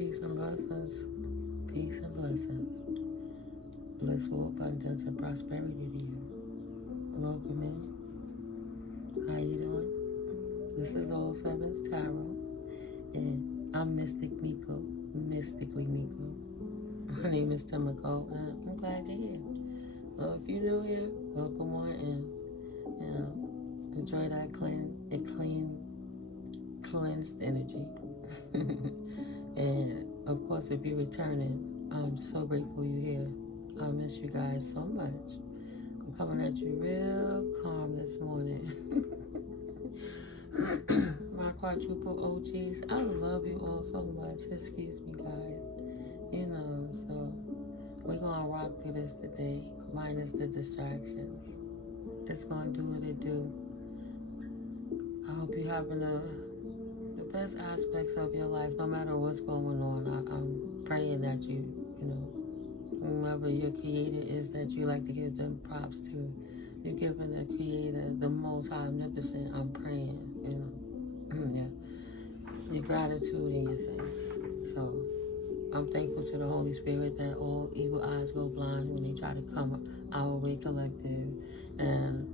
Peace and blessings. Peace and blessings. Blissful abundance and prosperity to you. Welcome in. How you doing? This is All Sevens Tarot, and I'm Mystically Mico. My name is NeuMico, and I'm glad you're here. Well, if you're new here, welcome on in. Enjoy that cleansed energy. And of course, if you're returning, I'm so grateful you're here. I miss you guys so much. I'm coming at you real calm this morning. My quadruple OGs, I love you all so much. Excuse me, guys. So we're gonna rock through this today, minus the distractions. It's gonna do what it do. I hope you're having the best aspects of your life, no matter what's going on. I'm praying that whoever your creator is, that you like to give them props to. You're giving the creator, the most high omnipotent, I'm praying, your gratitude and your thanks. So I'm thankful to the Holy Spirit that all evil eyes go blind when they try to come our way collective, and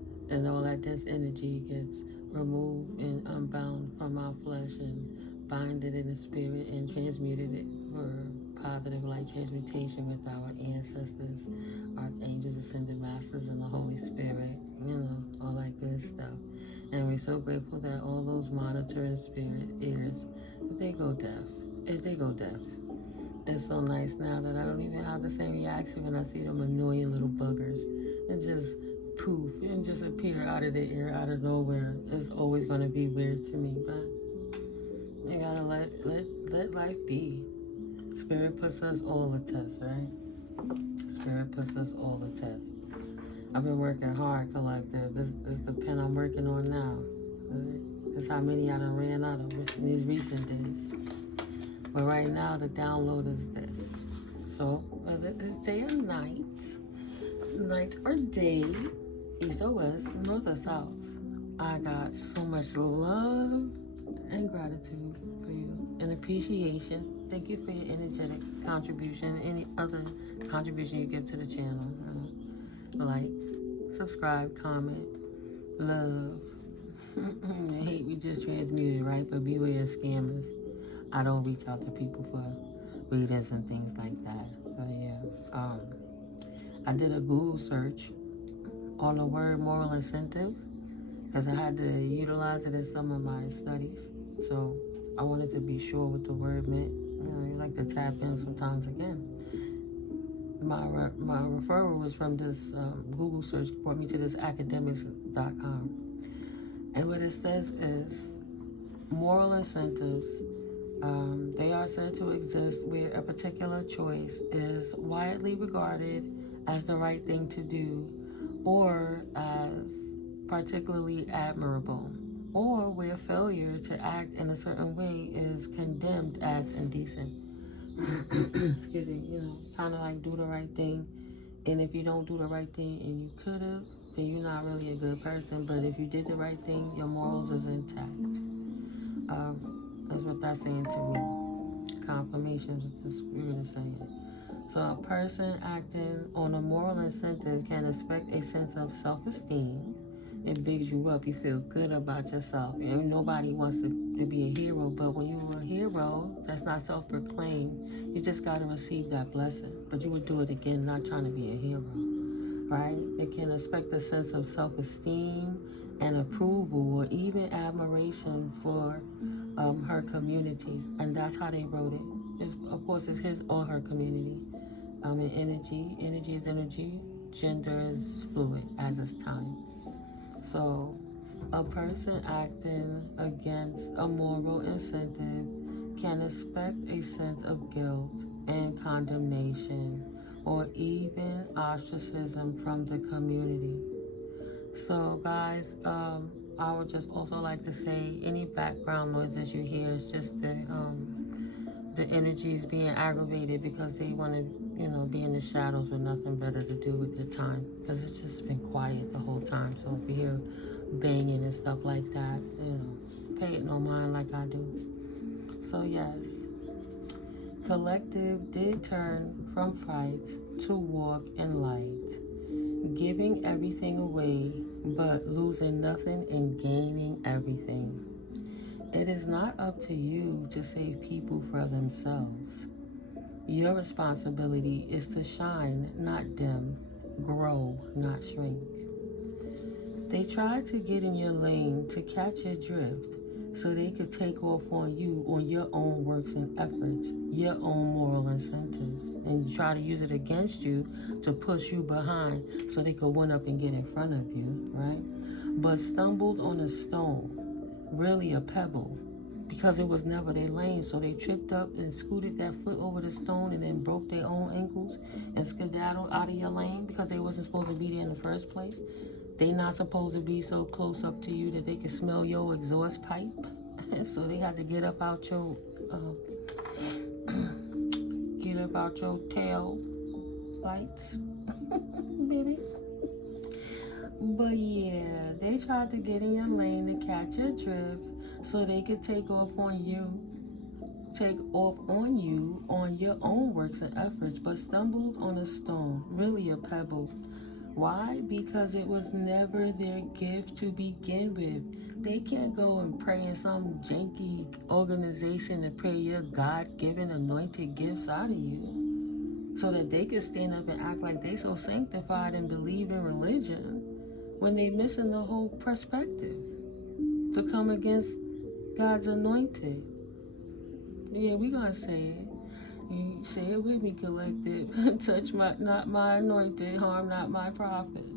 all that dense energy gets removed and unbound from our flesh and binded in the spirit and transmuted it for positive light transmutation with our ancestors, archangels, ascended masters, and the Holy Spirit, all that good stuff. And we're so grateful that all those monitoring spirit ears, if they go deaf. It's so nice now that I don't even have the same reaction when I see them annoying little buggers and just poof and just appear out of the air, out of nowhere. It's always going to be weird to me, but you gotta let life be. Spirit puts us all a test, right? Spirit puts us all a test. I've been working hard, collective. This is the pen I'm working on now. Right? That's how many I done ran out of in these recent days. But right now, the download is this. So, whether it's day or night or day, east or west, north or south, I got so much love and gratitude for you and appreciation. Thank you for your energetic contribution, any other contribution you give to the channel. Like, subscribe, comment, love. Hate we just transmuted, right? But beware of scammers. I don't reach out to people for readings and things like that. But yeah, I did a Google search on the word moral incentives because I had to utilize it in some of my studies. So I wanted to be sure what the word meant. You like to tap in sometimes again. My referral was from this Google search, brought me to this academics.com. And what it says is moral incentives, they are said to exist where a particular choice is widely regarded as the right thing to do or as particularly admirable, or where failure to act in a certain way is condemned as indecent. Excuse me, kind of like do the right thing, and if you don't do the right thing and you could have, then you're not really a good person. But if you did the right thing, your morals is intact. That's what that's saying to me. Confirmation what the spirit is saying. So a person acting on a moral incentive can expect a sense of self-esteem. It bigs you up. You feel good about yourself. Nobody wants to be a hero, but when you're a hero, that's not self-proclaimed. You just got to receive that blessing. But you would do it again, not trying to be a hero, right? It can expect a sense of self-esteem and approval or even admiration for her community. And that's how they wrote it. Of course, it's his or her community. And energy is energy. Gender is fluid, as is time. So a person acting against a moral incentive can expect a sense of guilt and condemnation or even ostracism from the community. So guys, I would just also like to say any background noises you hear is just the energies being aggravated because they want to be in the shadows with nothing better to do with their time, because it's just been quiet the whole time. So if you hear banging and stuff like that, pay it no mind like I do. So yes, Collective did turn from fights to walk in light, giving everything away but losing nothing and gaining everything. It is not up to you to save people for themselves. Your responsibility is to shine, not dim, grow, not shrink. They tried to get in your lane to catch your drift so they could take off on you on your own works and efforts, your own moral incentives, and try to use it against you to push you behind so they could one up and get in front of you, right? But stumbled on a stone, really a pebble, because it was never their lane, so they tripped up and scooted that foot over the stone and then broke their own ankles and skedaddled out of your lane because they wasn't supposed to be there in the first place. They not supposed to be so close up to you that they can smell your exhaust pipe. So they had to get up out your tail lights, baby. But yeah, they tried to get in your lane to catch your drift so they could take off on you on your own works and efforts, but stumbled on a stone, really a pebble. Why? Because it was never their gift to begin with. They can't go and pray in some janky organization to pray your God-given anointed gifts out of you so that they can stand up and act like they so sanctified and believe in religion when they missing the whole perspective to come against God's anointed. Yeah, we gonna say it. You say it with me, collective. Touch not my anointed, harm not my prophets.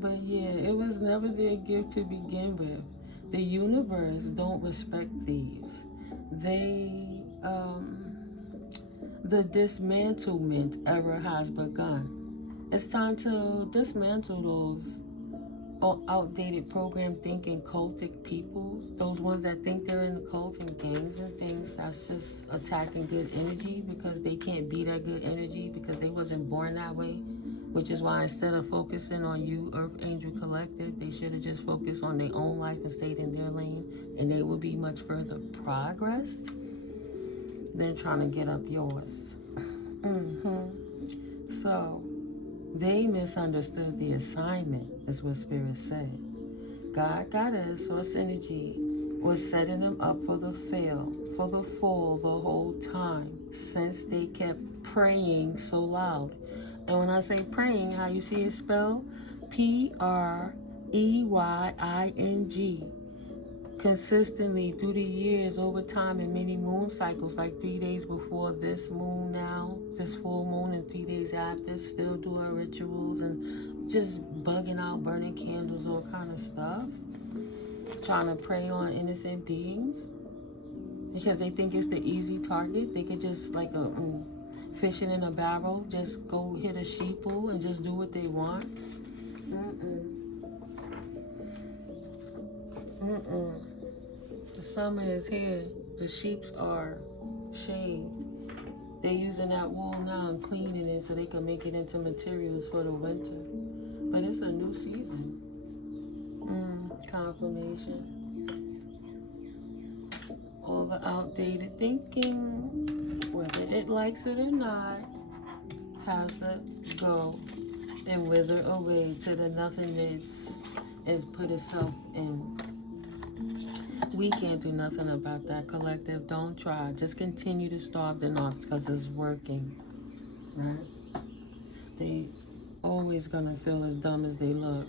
But yeah, it was never their gift to begin with. The universe don't respect thieves. The dismantlement era has begun. It's time to dismantle those outdated program thinking cultic people, those ones that think they're in the cults and gangs and things that's just attacking good energy because they can't be that good energy because they wasn't born that way, which is why instead of focusing on you, Earth Angel Collective, they should have just focused on their own life and stayed in their lane, and they would be much further progressed than trying to get up yours. So they misunderstood the assignment, is what Spirit said. God, Goddess, Source Energy was setting them up for the fall the whole time since they kept praying so loud. And when I say praying, how you see it spelled? Preying. Consistently through the years, over time, in many moon cycles, like 3 days before this moon now, this full moon, and 3 days after, still doing rituals and just bugging out, burning candles, all kind of stuff, trying to prey on innocent beings because they think it's the easy target. They could just like a fishing in a barrel, just go hit a sheeple and just do what they want. The summer is here. The sheeps are shaved. They're using that wool now and cleaning it so they can make it into materials for the winter. But it's a new season. Confirmation. All the outdated thinking, whether it likes it or not, has to go and wither away to the nothingness and put itself in. We can't do nothing about that, collective. Don't try. Just continue to starve the knocks because it's working. Right? They always gonna feel as dumb as they look.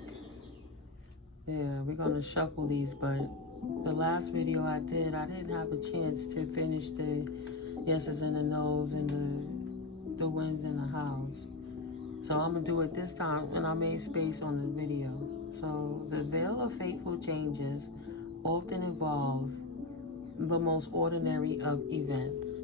Yeah, we're gonna shuffle these, but the last video I didn't have a chance to finish the yeses and the nos and the wins and the hows. So I'm gonna do it this time, and I made space on the video. So the veil of fateful changes often involves the most ordinary of events.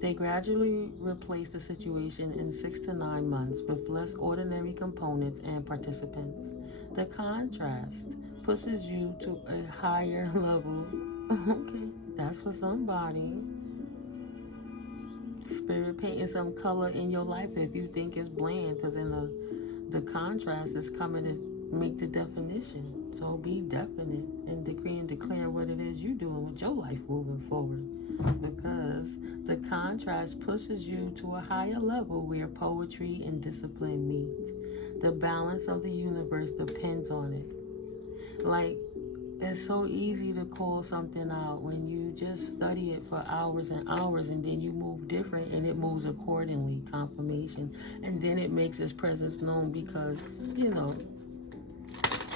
They gradually replace the situation in 6 to 9 months with less ordinary components and participants. The contrast pushes you to a higher level. Okay, that's for somebody. Spirit painting some color in your life if you think it's bland, because in the contrast is coming to make the definition. So be definite and decree and declare what it is you're doing with your life moving forward. Because the contrast pushes you to a higher level where poetry and discipline meet. The balance of the universe depends on it. Like, it's so easy to call something out when you just study it for hours and hours, and then you move different and it moves accordingly, confirmation. And then it makes its presence known because,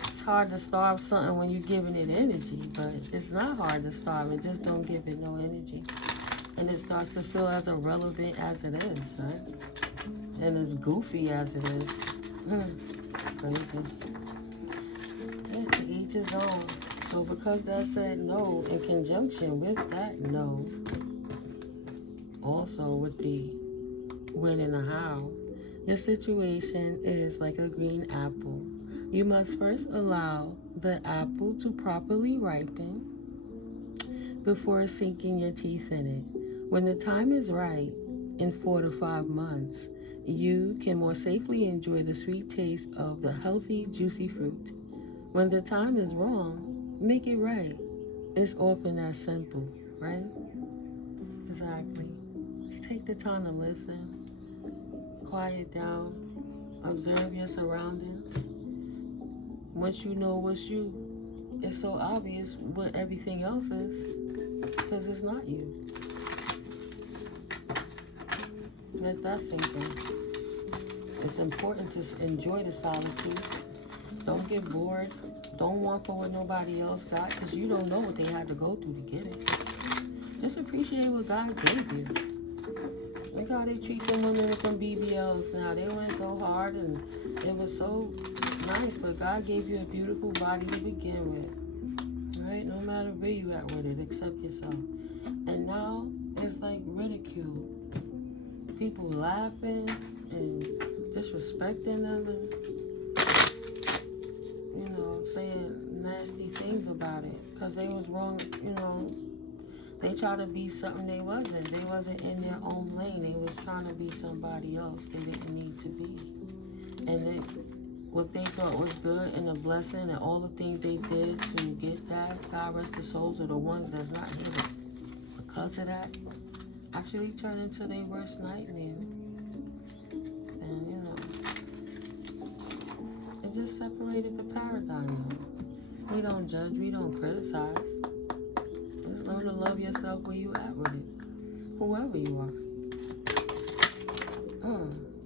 it's hard to starve something when you're giving it energy, but it's not hard to starve it, just don't give it no energy. And it starts to feel as irrelevant as it is, right? And as goofy as it is. Crazy. And to each his own. So because that said no, in conjunction with that no, also with the when and the how, your situation is like a green apple. You must first allow the apple to properly ripen before sinking your teeth in it. When the time is right, in 4 to 5 months, you can more safely enjoy the sweet taste of the healthy, juicy fruit. When the time is wrong, make it right. It's often that simple, right? Exactly. Just take the time to listen, quiet down, observe your surroundings. Once you know what's you, it's so obvious what everything else is, because it's not you. Let that sink in. It's important to enjoy the solitude. Don't get bored. Don't want for what nobody else got, because you don't know what they had to go through to get it. Just appreciate what God gave you. Look how they treat them women from BBLs now. They went so hard and it was so nice, but God gave you a beautiful body to begin with. Right? No matter where you at with it, accept yourself. And now it's like ridicule. People laughing and disrespecting them and saying nasty things about it because they was wrong. They try to be something they wasn't. They wasn't in their own lane. They was trying to be somebody else they didn't need to be. And what they thought was good and a blessing and all the things they did to get that, God rest the souls of the ones that's not here because of that, actually turned into their worst nightmare. And it just separated the paradigm. We don't judge, we don't criticize. Just learn to love yourself where you at with it, whoever you are.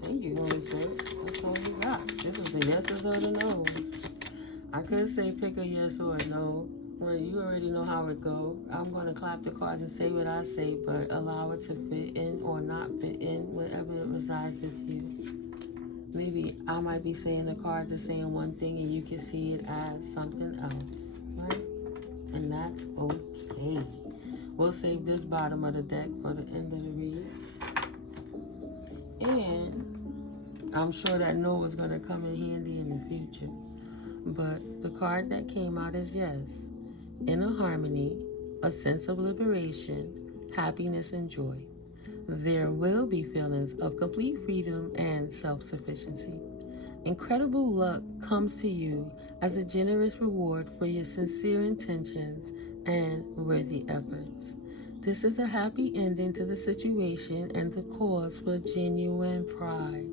Thank you, Holy Spirit. That's all you got. This is the yeses or the nos. I could say pick a yes or a no. Well, you already know how it go. I'm going to clap the cards and say what I say, but allow it to fit in or not fit in, wherever it resides with you. Maybe I might be saying the cards are saying one thing and you can see it as something else, right? And that's okay. We'll save this bottom of the deck for the end of the read. And I'm sure that no is going to come in handy in the future. But the card that came out is yes. Inner harmony, a sense of liberation, happiness, and joy. There will be feelings of complete freedom and self-sufficiency. Incredible luck comes to you as a generous reward for your sincere intentions and worthy efforts. This is a happy ending to the situation and the cause for genuine pride.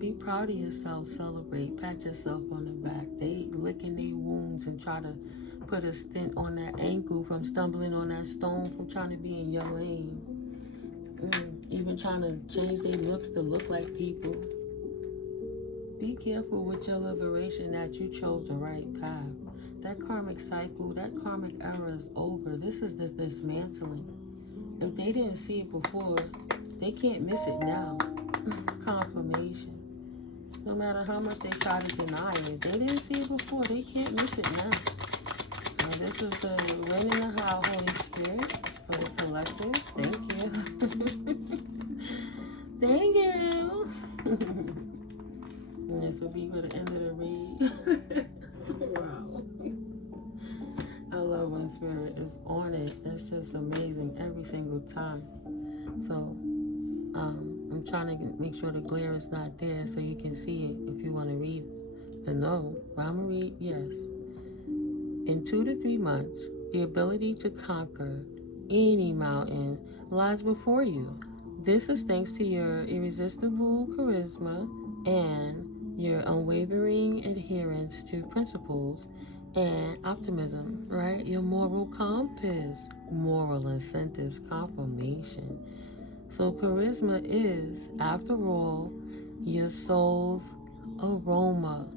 Be proud of yourself, celebrate, pat yourself on the back. They licking their wounds and try to put a stint on that ankle from stumbling on that stone, from trying to be in your lane. Even trying to change their looks to look like people. Be careful with your liberation that you chose the right path. That karmic cycle, that karmic era is over. This is the dismantling. If they didn't see it before, they can't miss it now. Confirmation. No matter how much they try to deny it, they didn't see it before, they can't miss it now. Now this is the when and the how, Holy Spirit, for the collective. Thank you. Thank you. And this will be for the end of the read. Wow. I love when Spirit is on it. It's just amazing every single time. So, I'm trying to make sure the glare is not there so you can see it if you want to read the no. But I'm going to read yes. In 2 to 3 months, the ability to conquer any mountain lies before you. This is thanks to your irresistible charisma and your unwavering adherence to principles and optimism, right? Your moral compass, moral incentives, confirmation. So charisma is, after all, your soul's aroma.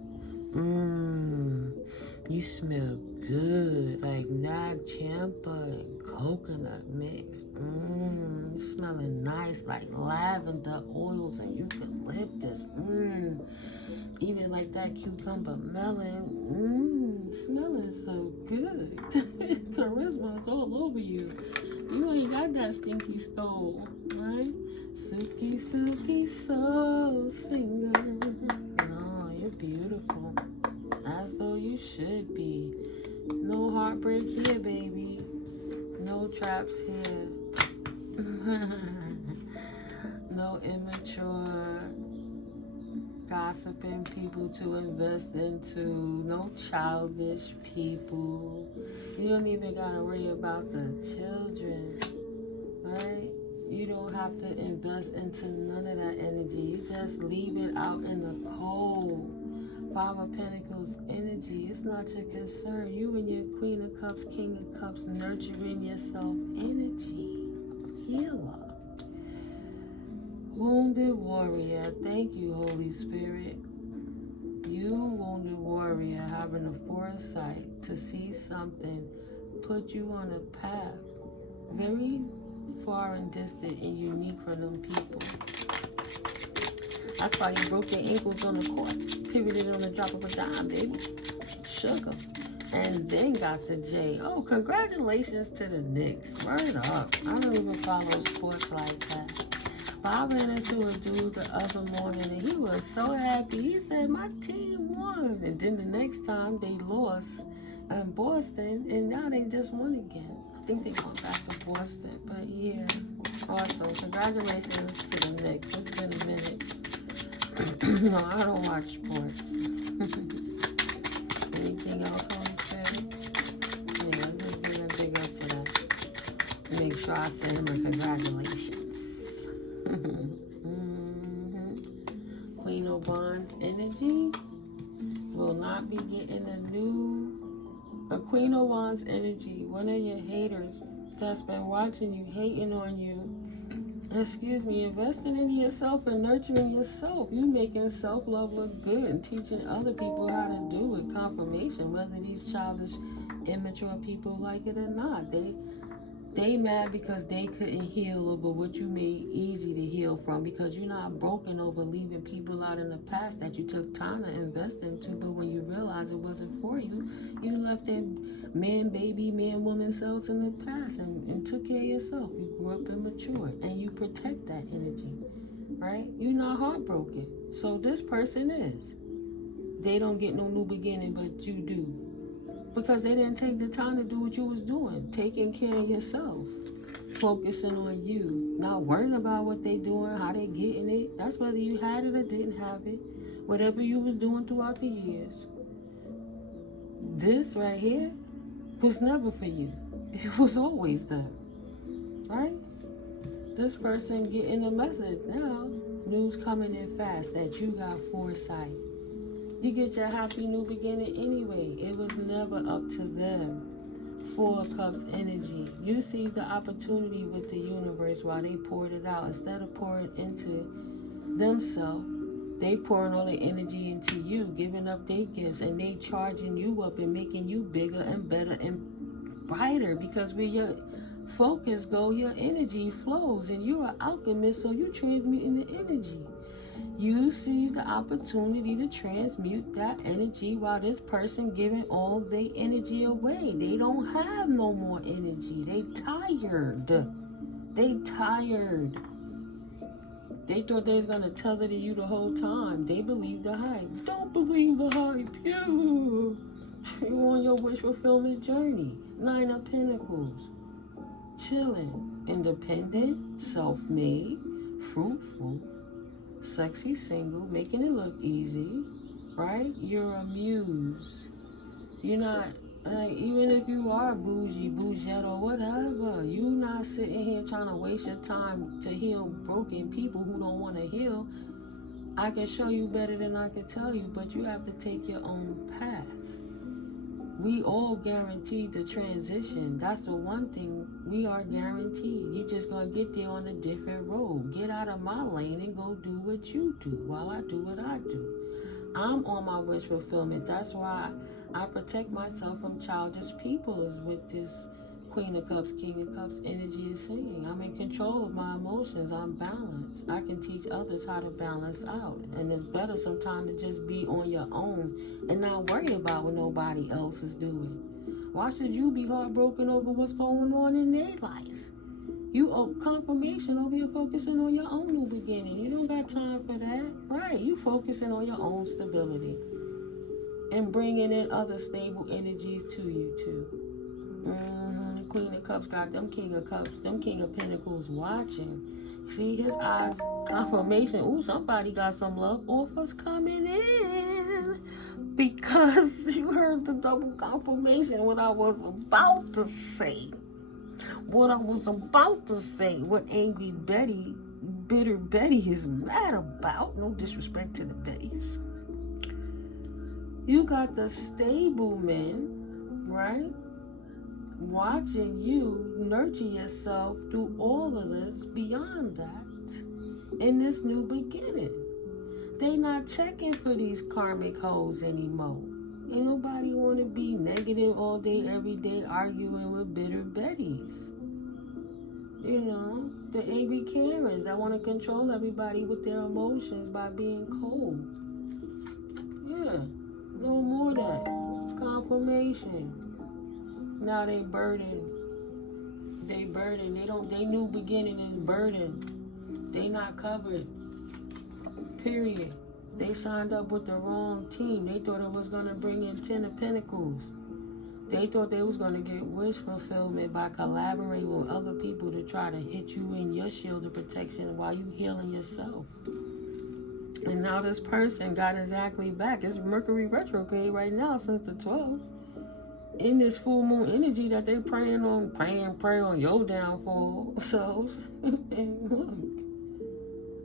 You smell good, like nag champa and coconut mix. You smelling nice, like lavender oils and eucalyptus. Even like that cucumber melon. Smelling so good. Charisma is all over you. You ain't got that stinky stole, right? Silky, silky soul singer. Oh, you're beautiful. As though you should be. No heartbreak here, baby. No traps here. No immature gossiping people to invest into. No childish people. You don't even gotta worry about the children, right? You don't have to invest into none of that energy. You just leave it out in the cold. Five of Pentacles energy. It's not your concern. You and your Queen of Cups, King of Cups, nurturing yourself energy. Healer. Wounded warrior. Thank you, Holy Spirit. You, wounded warrior, having the foresight to see something, put you on a path very far and distant and unique from them people. That's why you broke your ankles on the court. Pivoted on the drop of a dime, baby. Shook them. And then got the J. Oh, congratulations to the Knicks. Word up. I don't even follow sports like that. But I ran into a dude the other morning and he was so happy. He said, my team won. And then the next time they lost in Boston and now they just won again. I think they going back to Boston. But yeah, awesome. Congratulations to the Knicks. It's been a minute. No, I don't watch sports. Anything else, Holy Spirit? Yeah, just give a big up to that. Make sure I send him a congratulations. Queen of Wands energy will not be getting a Queen of Wands energy. One of your haters that's been watching you, hating on you, investing in yourself and nurturing yourself. You making self-love look good and teaching other people how to do it. Confirmation, whether these childish, immature people like it or not. They mad because they couldn't heal over what you made easy to heal from, because you're not broken over leaving people out in the past that you took time to invest into, but when you realize it wasn't for you, you left their man, baby, man, woman selves in the past and took care of yourself. You grew up and matured and you protect that energy, right? You're not heartbroken. So this person is. They don't get no new beginning, but you do. Because they didn't take the time to do what you was doing, taking care of yourself, focusing on you, not worrying about what they doing, how they getting it. That's whether you had it or didn't have it, whatever you was doing throughout the years. This right here was never for you. It was always them, right? This person getting a message now, news coming in fast that you got foresight. You get your happy new beginning anyway. It was never up to them. Four of Cups energy. You seized the opportunity with the universe while they poured it out. Instead of pouring into themselves, they pouring all their energy into you, giving up their gifts, and they charging you up and making you bigger and better and brighter, because where your focus go, your energy flows, and you're an alchemist, so you transmuting the energy. You seize the opportunity to transmute that energy while this person giving all their energy away. They don't have no more energy. They tired. They tired. They thought they was going to tell it to you the whole time. They believe the hype. Don't believe the hype. You on your wish fulfillment journey. Nine of Pentacles. Chilling. Independent. Self-made. Fruitful. Sexy single, making it look easy, right? You're a muse. You're not Even if you are bougie, bougette, or whatever, you not sitting here trying to waste your time to heal broken people who don't want to heal. I can show you better than I can tell you, but you have to take your own path. We all guaranteed the transition. That's the one thing we are guaranteed. You just gonna get there on a different road. Get out of my lane and go do what you do while I do what I do. I'm on my wish fulfillment. That's why I protect myself from childish people, is with this Queen of Cups, King of Cups energy is saying. I'm in control of my emotions. I'm balanced. I can teach others how to balance out. And it's better sometimes to just be on your own and not worry about what nobody else is doing. Why should you be heartbroken over what's going on in their life? You owe confirmation over here focusing on your own new beginning. You don't got time for that. Right, you focusing on your own stability and bringing in other stable energies to you too. Queen of Cups got them King of Cups, them King of Pentacles watching. See his eyes, confirmation. Ooh, somebody got some love offers coming in. Because you heard the double confirmation what I was about to say. What Angry Betty, Bitter Betty is mad about. No disrespect to the Bettys. You got the stable men, right? Watching you nurture yourself through all of this, beyond that, in this new beginning. They not checking for these karmic hoes anymore. Ain't nobody want to be negative all day, every day, arguing with bitter Bettys. You know, the angry Karens that want to control everybody with their emotions by being cold. Yeah, no more of that. Confirmation. Now they burden. They new beginning is burden. They not covered. Period. They signed up with the wrong team. They thought it was going to bring in 10 of Pentacles. They thought they was going to get wish fulfillment by collaborating with other people to try to hit you in your shield of protection while you healing yourself. And now this person got exactly back. It's Mercury retrograde right now since the 12th. In this full moon energy that they pray on your downfall. So, and look,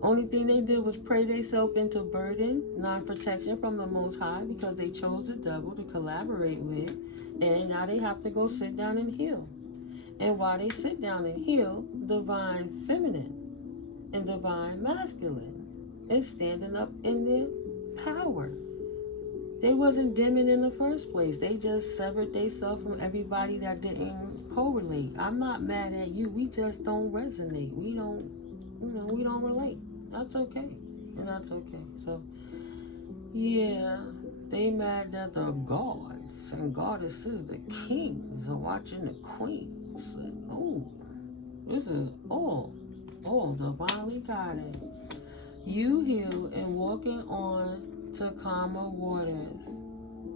only thing they did was pray themselves into burden, non-protection from the Most High, because they chose the devil to collaborate with, and now they have to go sit down and heal. And while they sit down and heal, divine feminine and divine masculine is standing up in their power. They wasn't dimming in the first place. They just severed themselves from everybody that didn't correlate. I'm not mad at you. We just don't resonate. We don't relate. That's okay. And that's okay. So, yeah, they mad that the gods and goddesses, the kings, are watching the queens. Like, oh, this is all divinely guided. You heal and walking on to calmer waters.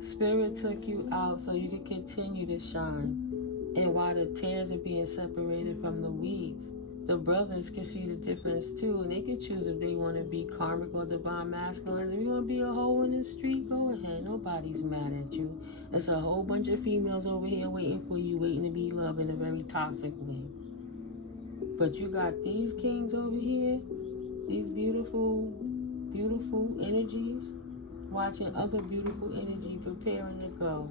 Spirit took you out so you could continue to shine. And while the tares are being separated from the weeds, the brothers can see the difference too, and they can choose if they want to be karmic or divine masculine. If you want to be a hoe in the street, go ahead. Nobody's mad at you. It's a whole bunch of females over here waiting for you, waiting to be loved in a very toxic way. But you got these kings over here, these beautiful, beautiful energies, watching other beautiful energy preparing to go.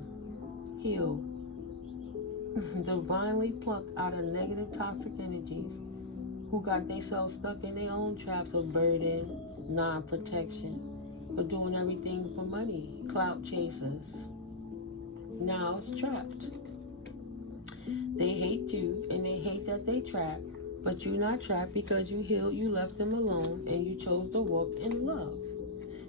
Heal. Divinely plucked out of negative toxic energies who got themselves stuck in their own traps of burden, non-protection, for doing everything for money, clout chasers. Now it's trapped. They hate you and they hate that they trapped, but you're not trapped because you healed, you left them alone, and you chose to walk in love.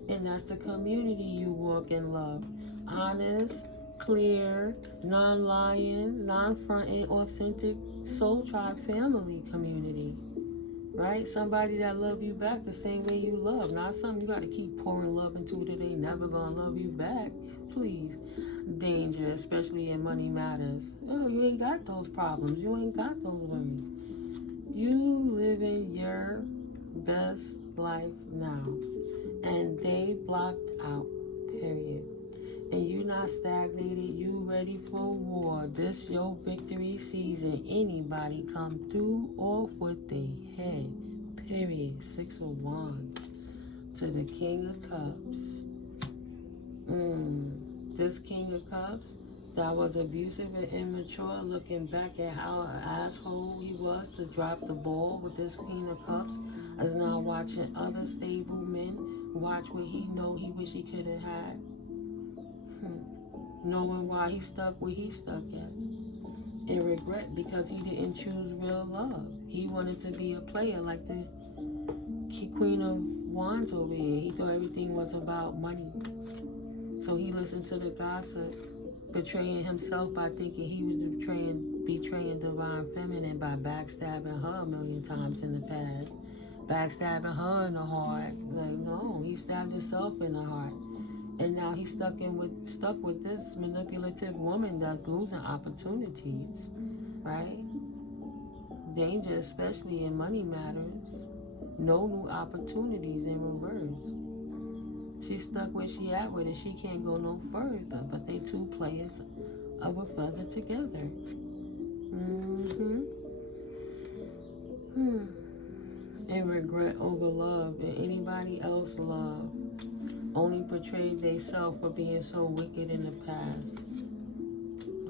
And that's the community you walk in love. Honest, clear, non-lying, non-fronting, authentic soul tribe family community. Right? Somebody that love you back the same way you love. Not something you got to keep pouring love into that they never going to love you back. Please. Danger, especially in money matters. Oh, you ain't got those problems. You ain't got those worries. You living your best life now. And they blocked out, period. And you not stagnated, you ready for war. This your victory season. Anybody come through off with their head. Period. 6 of Wands. To the King of Cups. This King of Cups that was abusive and immature, looking back at how an asshole he was to drop the ball with this Queen of Cups, is now watching other stable men watch what he know he wish he could have had. Knowing why he stuck where he stuck at. And regret because he didn't choose real love. He wanted to be a player like the Queen of Wands over here. He thought everything was about money. So he listened to the gossip, betraying himself by thinking he was betraying divine feminine by backstabbing her a million times in the past. Backstabbing her in the heart. Like, no, he stabbed himself in the heart. And now he's stuck with this manipulative woman that's losing opportunities, right? Danger, especially in money matters. No new opportunities in reverse. She's stuck where she at with it. She can't go no further. But they two players of a feather together. And regret over love and anybody else love. Only portrayed themselves for being so wicked in the past.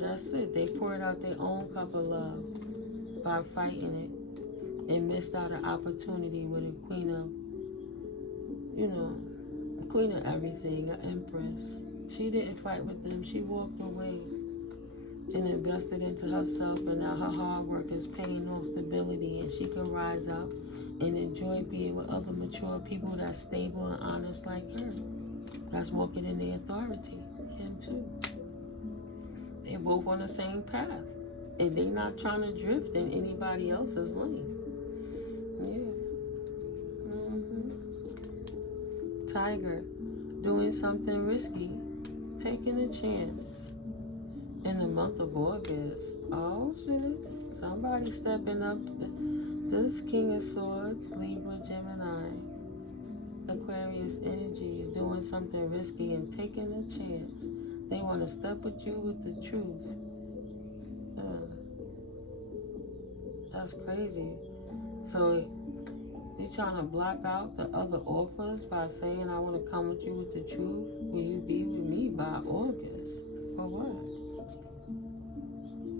That's it. They poured out their own cup of love by fighting it and missed out an opportunity with a queen of everything, an empress. She didn't fight with them. She walked away and invested into herself, and now her hard work is paying off stability, and she can rise up and enjoy being with other mature people that's stable and honest like her. That's walking in their authority. Him too. They're both on the same path. And they not trying to drift in anybody else's lane. Yeah. Tiger. Doing something risky. Taking a chance. In the month of August. Oh shit. Somebody stepping up. This King of Swords, Libra, Gemini, Aquarius energy is doing something risky and taking a chance. They want to step with you with the truth. That's crazy. So you're trying to block out the other offers by saying, I want to come with you with the truth. Will you be with me by August? For what?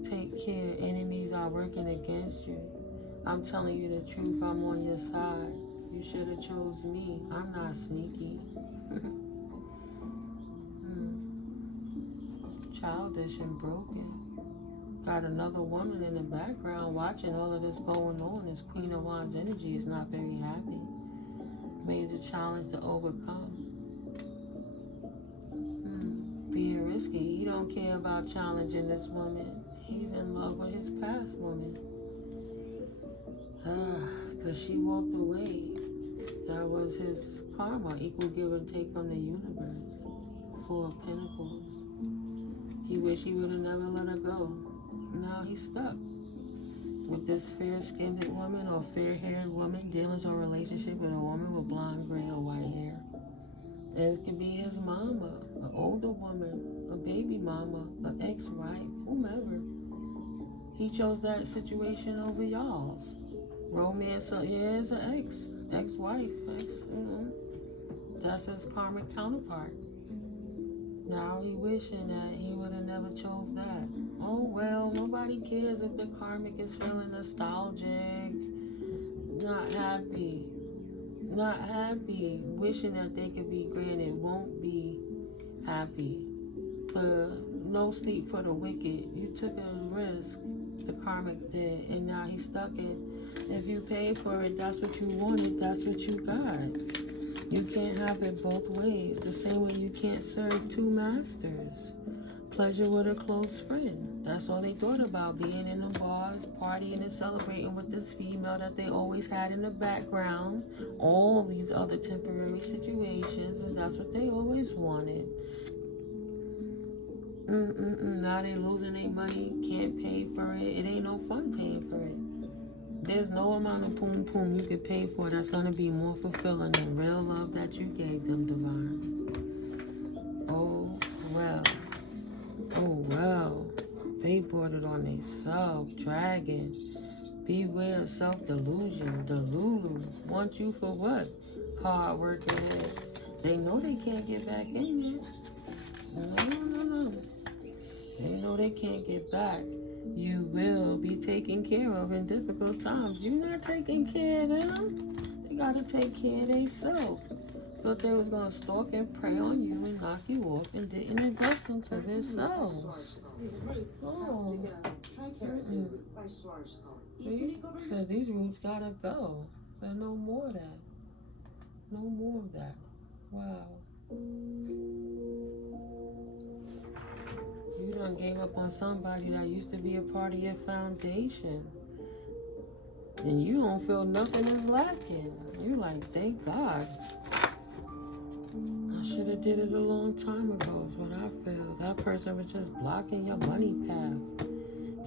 Take care. Enemies are working against you. I'm telling you the truth, I'm on your side. You should have chose me. I'm not sneaky. Childish and broken. Got another woman in the background watching all of this going on. This Queen of Wands energy is not very happy. Major challenge to overcome. Being risky. He don't care about challenging this woman. He's in love with his past woman. Because she walked away. That was his karma, equal give and take from the universe. 4 of Pentacles. He wished he would have never let her go. Now he's stuck with this fair-skinned woman or fair-haired woman, dealing in a relationship with a woman with blonde, gray, or white hair. And it could be his mama, an older woman, a baby mama, an ex-wife, whomever. He chose that situation over y'all's. Romance, is an ex-wife, That's his karmic counterpart. Now he wishing that he would have never chose that. Oh well, nobody cares if the karmic is feeling nostalgic, not happy, wishing that they could be granted, won't be happy. For no sleep for the wicked. You took a risk, the karmic did, and now he's stuck in. If you paid for it, that's what you wanted, that's what you got. You can't have it both ways. The same way you can't serve 2 masters. Pleasure with a close friend. That's all they thought about, being in the bars, partying and celebrating with this female that they always had in the background. All these other temporary situations, and that's what they always wanted. Now they losing their money, can't pay for it. It ain't no fun paying for it. There's no amount of poom you could pay for that's going to be more fulfilling than real love that you gave them, divine. Oh, well. Oh, well. They brought it on themselves. Dragon. Beware of self-delusion. Delulu. Want you for what? Hard work ahead. They know they can't get back in there. No. They know they can't get back. You will be taken care of in difficult times. You're not taking care of them. They got to take care of themselves. Thought they was going to stalk and prey on you and knock you off and didn't invest into themselves. Oh. So these roots got to go. So no more of that. No more of that. Wow. You done gave up on somebody that used to be a part of your foundation. And you don't feel nothing is lacking. You're like, thank God. I should have did it a long time ago is what I feel. That person was just blocking your money path.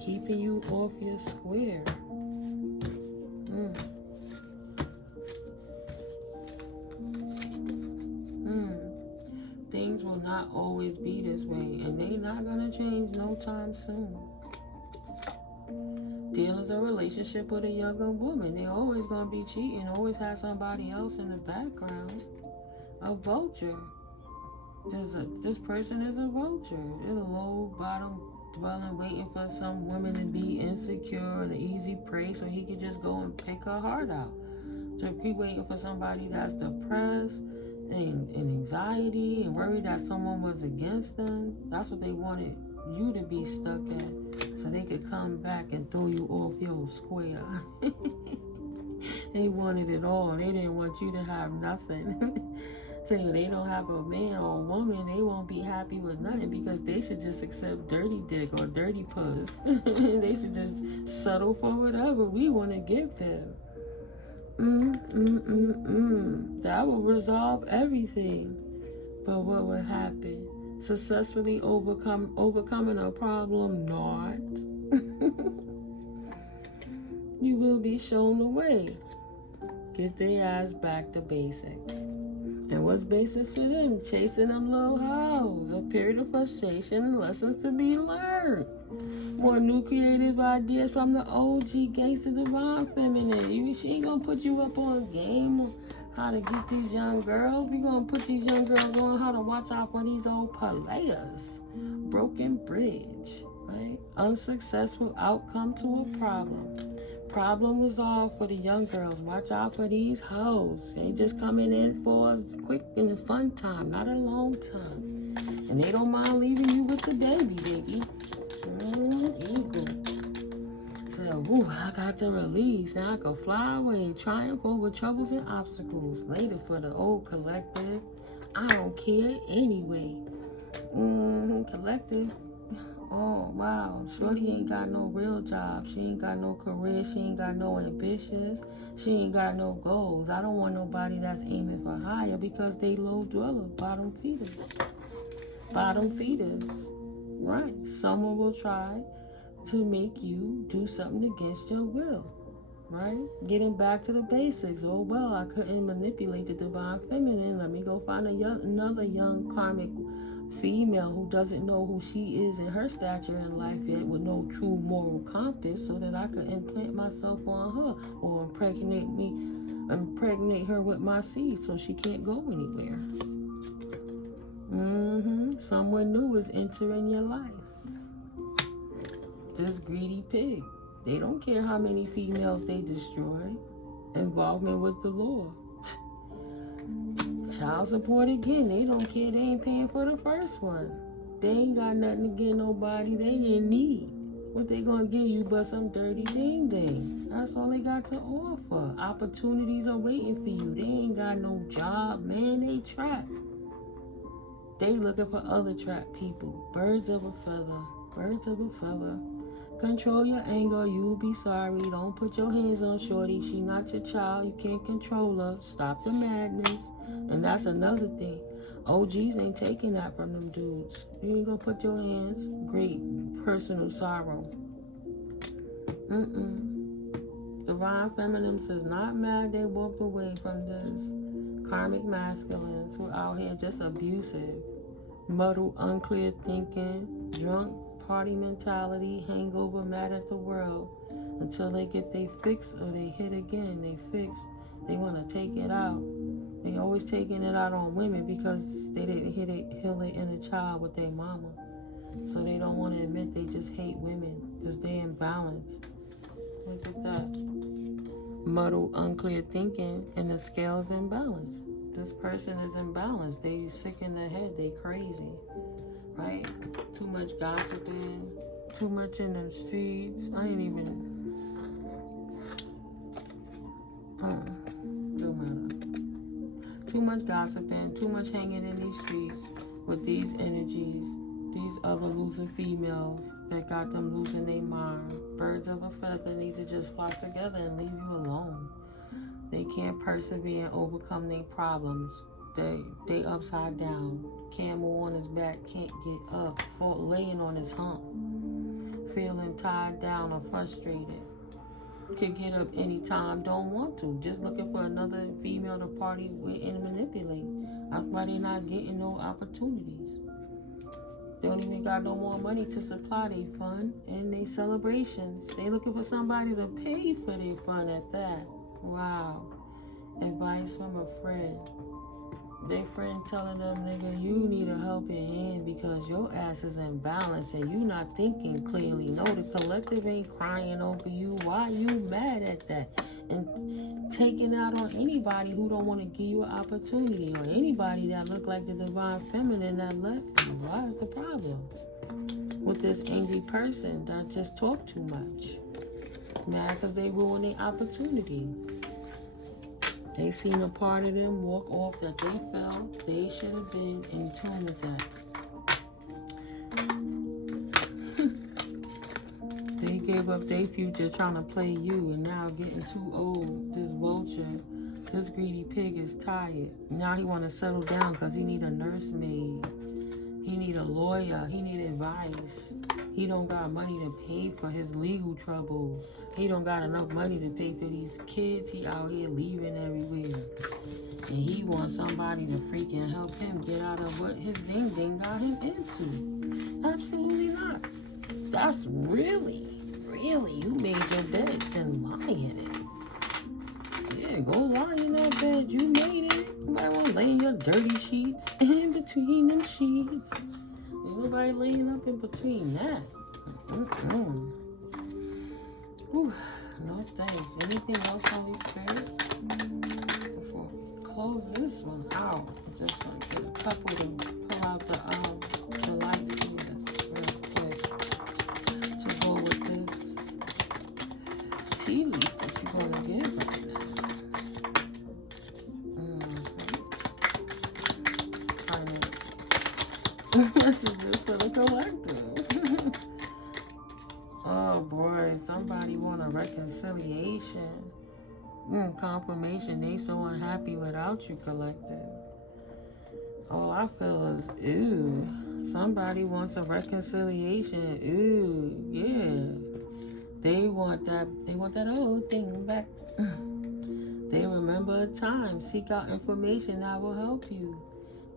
Keeping you off your square. Things will not always be this way, and they not gonna change no time soon. Dealing's a relationship with a younger woman. They always gonna be cheating, always have somebody else in the background. A vulture. This person is a vulture. It's a low bottom dwelling, waiting for some woman to be insecure and an easy prey so he could just go and pick her heart out. So he waiting for somebody that's depressed and anxiety and worried that someone was against them. That's what they wanted you to be stuck at, so they could come back and throw you off your square. They wanted it all. They didn't want you to have nothing. So if they don't have a man or a woman, they won't be happy with nothing, because they should just accept dirty dick or dirty puss. They should just settle for whatever we want to give them. That will resolve everything. But what would happen? Successfully overcoming a problem? Not. You will be shown the way. Get their ass back to basics. And what's basics for them? Chasing them little hoes. A period of frustration and lessons to be learned. More new creative ideas from the OG gangster divine feminine. She ain't gonna put you up on game on how to get these young girls. We gonna put these young girls on how to watch out for these old players. Broken bridge, right? Unsuccessful outcome to a problem. Problem resolved for the young girls. Watch out for these hoes. They just coming in for a quick and a fun time, not a long time. And they don't mind leaving you with the baby. Eagle. So, I got to release. Now I can fly away, triumph over troubles and obstacles. Later for the old collective. I don't care anyway. Collective. Oh, wow. Shorty ain't got no real job. She ain't got no career. She ain't got no ambitions. She ain't got no goals. I don't want nobody that's aiming for higher, because they low dweller, bottom feeders. Bottom feeders. Right. Someone will try to make you do something against your will. Right? Getting back to the basics. Oh, well, I couldn't manipulate the divine feminine. Let me go find another young karmic female who doesn't know who she is in her stature in life yet, with no true moral compass, so that I could implant myself on her, or impregnate her with my seed so she can't go anywhere. Someone new is entering your life. This greedy pig. They don't care how many females they destroy. Involvement with the law. Child support again. They don't care. They ain't paying for the first one. They ain't got nothing to give nobody. They in need. What they gonna give you but some dirty ding ding? That's all they got to offer. Opportunities are waiting for you. They ain't got no job, man. They trapped. They looking for other trapped people. Birds of a feather. Birds of a feather. Control your anger. You will be sorry. Don't put your hands on shorty. She not your child. You can't control her. Stop the madness. And that's another thing. OGs ain't taking that from them dudes. You ain't gonna put your hands. Great personal sorrow. Divine feminines is not mad they walked away from this. Karmic masculines who are out here just abusive. muddled, unclear thinking, drunk, party mentality, hangover, mad at the world, until they get they fix or they hit again, they fix. They want to take it out. They always taking it out on women because they didn't heal their inner child with their mama. So they don't want to admit they just hate women because they're imbalanced. Look at that. Muddled, unclear thinking, and the scale's imbalanced. This person is imbalanced. They sick in the head. They crazy, right? Too much gossiping, too much in the streets. I ain't even. Don't matter. Too much gossiping, too much hanging in these streets with these energies, these other losing females that got them losing their mind. Birds of a feather need to just flock together and leave you alone. They can't persevere and overcome their problems. They upside down. Camel on his back, can't get up, laying on his hump, feeling tied down or frustrated. Could get up anytime, don't want to. Just looking for another female to party with and manipulate. That's why they're not getting no opportunities. They don't even got no more money to supply their fun and their celebrations. They looking for somebody to pay for their fun at that. Wow. Advice from a friend. Their friend telling them, nigga, you need a helping hand because your ass is imbalanced and you not thinking clearly. No, the collective ain't crying over you. Why you mad at that? And taking out on anybody who don't want to give you an opportunity or anybody that look like the divine feminine that left you. Why is the problem? With this angry person that just talk too much. Mad because they ruined their opportunity. They seen a part of them walk off that they felt they should have been in tune with that. They gave up their future trying to play you and now getting too old. This vulture, this greedy pig is tired. Now he want to settle down because he need a nursemaid. He need a lawyer. He need advice. He don't got money to pay for his legal troubles. He don't got enough money to pay for these kids. He out here leaving everywhere. And he wants somebody to freaking help him get out of what his ding got him into. Absolutely not. That's really, you made your bed and lie in it. Yeah, go lie in that bed. You made it. Nobody want to lay in your dirty sheets in between them sheets. Nobody laying up in between that. Whew, no thanks. Anything else, Holy Spirit? Before we close this one out, I just want to get a couple to pull out the lights here real quick to go with this tea leaf that you're going to give right now. This is just for the collective. Oh boy, somebody want a reconciliation. Confirmation they so unhappy without you, collective. All I feel is, ooh, somebody wants a reconciliation. Ooh, yeah. They want that old thing back. They remember a time. Seek out information that will help you.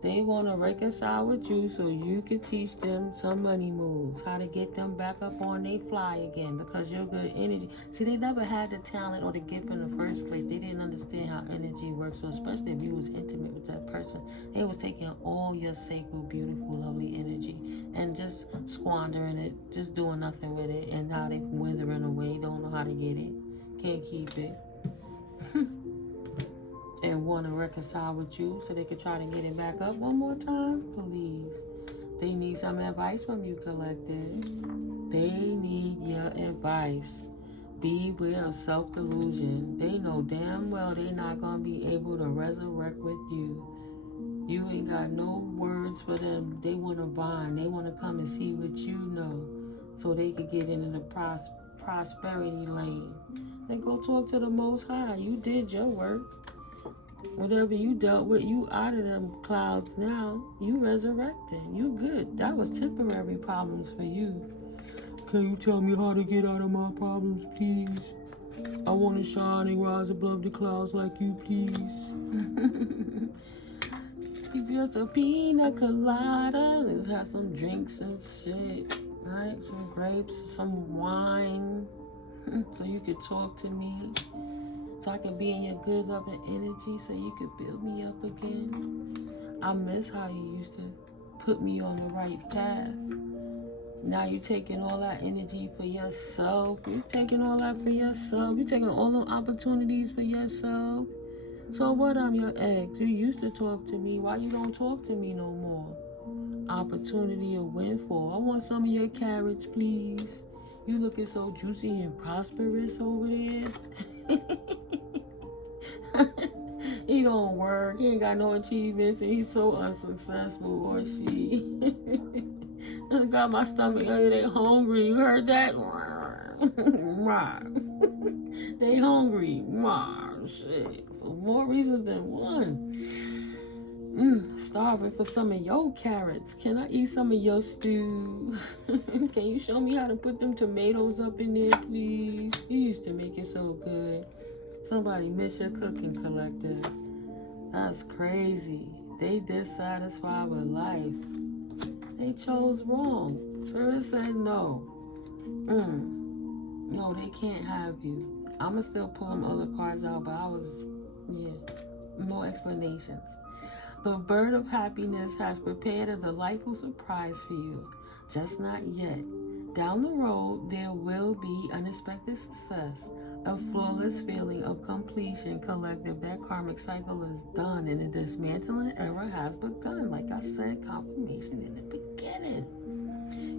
They want to reconcile with you so you can teach them some money moves, how to get them back up on their fly again because you're good energy. See, they never had the talent or the gift in the first place. They didn't understand how energy works, so especially if you was intimate with that person. They was taking all your sacred, beautiful, lovely energy and just squandering it, just doing nothing with it, and now they withering away, don't know how to get it, can't keep it. And want to reconcile with you so they could try to get it back up one more time, please. They need some advice from you, collective. They need your advice. Beware of self-delusion. They know damn well they're not going to be able to resurrect with you. You ain't got no words for them. They want to bind. They want to come and see what you know so they could get into the prosperity lane. Then go talk to the Most High. You did your work. Whatever you dealt with, you out of them clouds now. You resurrecting. You good. That was temporary problems for you. Can you tell me how to get out of my problems, please? I want to shine and rise above the clouds like you, please. It's just a pina colada. Let's have some drinks and shit, right? Some grapes, some wine, so you could talk to me, so I could be in your good loving energy, so you could build me up again. I miss how you used to put me on the right path. Now you're taking all that energy for yourself. You're taking all that for yourself. You're taking all the opportunities for yourself. So what, I'm your ex? You used to talk to me. Why you don't talk to me no more? Opportunity or windfall. I want some of your carrots, please. You looking so juicy and prosperous over there. He don't work. He ain't got no achievements, and he's so unsuccessful, or she. I got my stomach. Oh, they hungry. You heard that? They hungry. Shit. For more reasons than one. Starving for some of your carrots. Can I eat some of your stew? Can you show me how to put them tomatoes up in there, please? You used to make it so good. Somebody miss your cooking, collective. That's crazy. They dissatisfied with life. They chose wrong. Spirit said no. No, they can't have you. I'ma still pull them other cards out, but more explanations. The bird of happiness has prepared a delightful surprise for you. Just not yet. Down the road, there will be unexpected success. A flawless feeling of completion, collective. That karmic cycle is done and the dismantling era has begun. Like I said, confirmation in the beginning.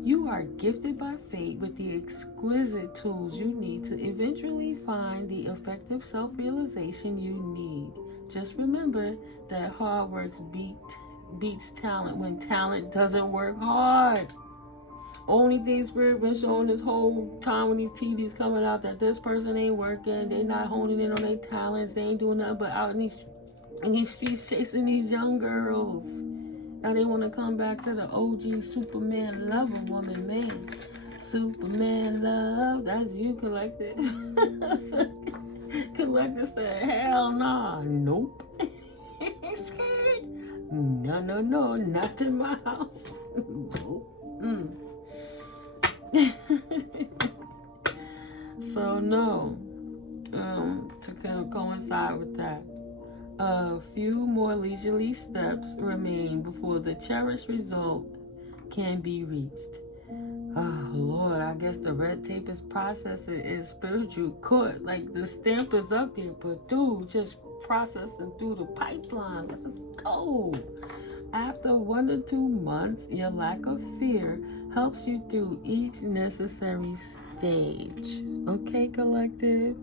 You are gifted by fate with the exquisite tools you need to eventually find the effective self-realization you need. Just remember that hard work beats talent when talent doesn't work hard. Only thing Spirit been showing this whole time when these TVs coming out, that this person ain't working, they not honing in on their talents, they ain't doing nothing but out in these streets chasing these young girls. Now they want to come back to the OG Superman lover woman, man. Superman love, that's you, collective. Collective said, hell nah, nope. No, not in my house. Nope. So no, to kind of coincide with that, a few more leisurely steps remain before the cherished result can be reached. Oh Lord, I guess the red tape is processing is spiritual court. Like the stamp is up there, but dude, just processing through the pipeline. Let's go. After 1 to 2 months, your lack of fear helps you through each necessary stage. Okay, collective?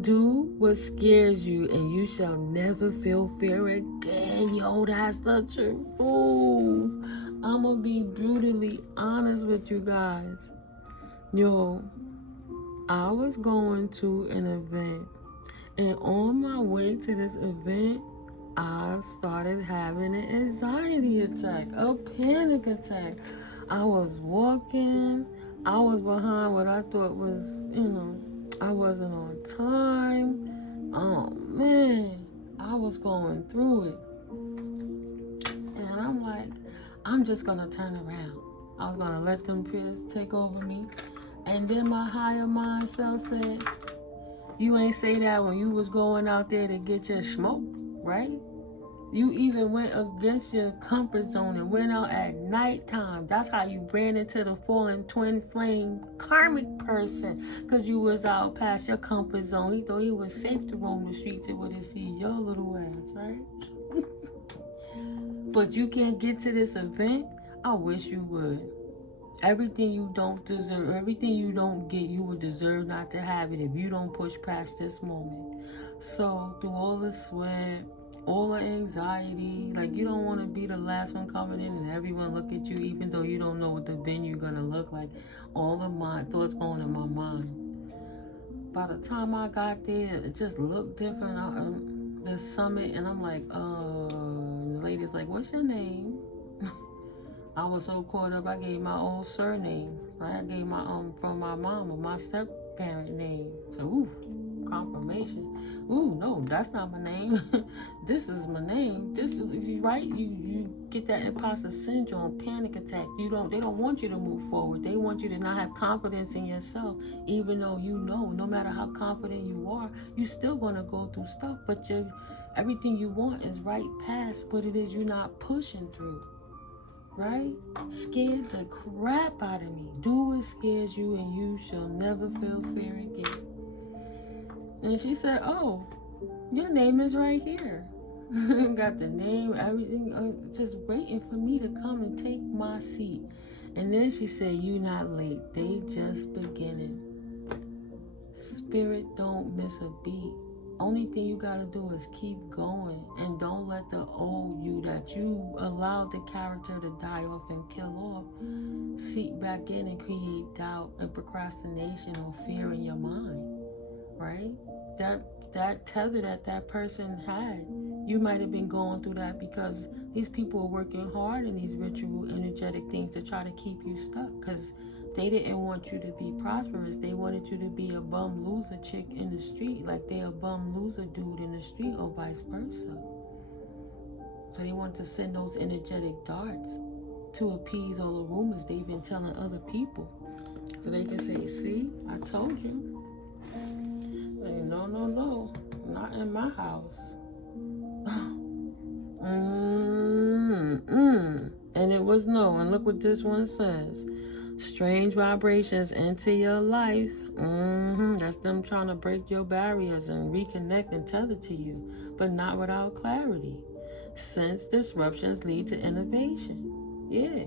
Do what scares you and you shall never feel fear again. Yo, that's the truth. Ooh, I'm gonna be brutally honest with you guys. Yo, I was going to an event, and on my way to this event, I started having an anxiety attack, a panic attack. I was walking, I was behind what I thought was, I wasn't on time. Oh man, I was going through it. And I'm like, I'm just gonna turn around. I was gonna let them peers take over me. And then my higher mind self said, you ain't say that when you was going out there to get your smoke, right? You even went against your comfort zone and went out at nighttime. That's how you ran into the fallen twin flame karmic person, because you was out past your comfort zone. He thought he was safe to roam the streets and would have seen your little ass, right? But you can't get to this event. I wish you would. Everything you don't deserve, everything you don't get, you would deserve not to have it if you don't push past this moment. So through all the sweat, all the anxiety, like you don't want to be the last one coming in and everyone look at you, even though you don't know what the venue gonna look like. All of my thoughts going in my mind. By the time I got there, it just looked different. The summit, and I'm like, the lady's like, what's your name? I was so caught up, I gave my old surname. Right? I gave my from my mom or my step parent name. So, ooh. confirmation. Ooh, no, that's not my name. This is my name. This is, if you right, you get that imposter syndrome, panic attack. They don't want you to move forward. They want you to not have confidence in yourself, even though you know, no matter how confident you are, you're still gonna go through stuff. But everything you want is right past what it is you're not pushing through. Right? Scared the crap out of me. Do what scares you, and you shall never feel fear again. And she said, oh, your name is right here. Got the name, everything, just waiting for me to come and take my seat. And then she said, you not late. They just beginning. Spirit don't miss a beat. Only thing you gotta do is keep going, and don't let the old you that you allowed the character to die off and kill off seep back in and create doubt and procrastination or fear in your mind, right? That tether that person had, you might have been going through that because these people are working hard in these ritual energetic things to try to keep you stuck, because they didn't want you to be prosperous. They wanted you to be a bum loser chick in the street, like they a bum loser dude in the street, or vice versa. So they wanted to send those energetic darts to appease all the rumors they've been telling other people, so they can say, see, I told you. Say, no, not in my house. And it was no. And look what this one says. Strange vibrations into your life. That's them trying to break your barriers and reconnect and tether to you, but not without clarity. Since disruptions lead to innovation. Yeah.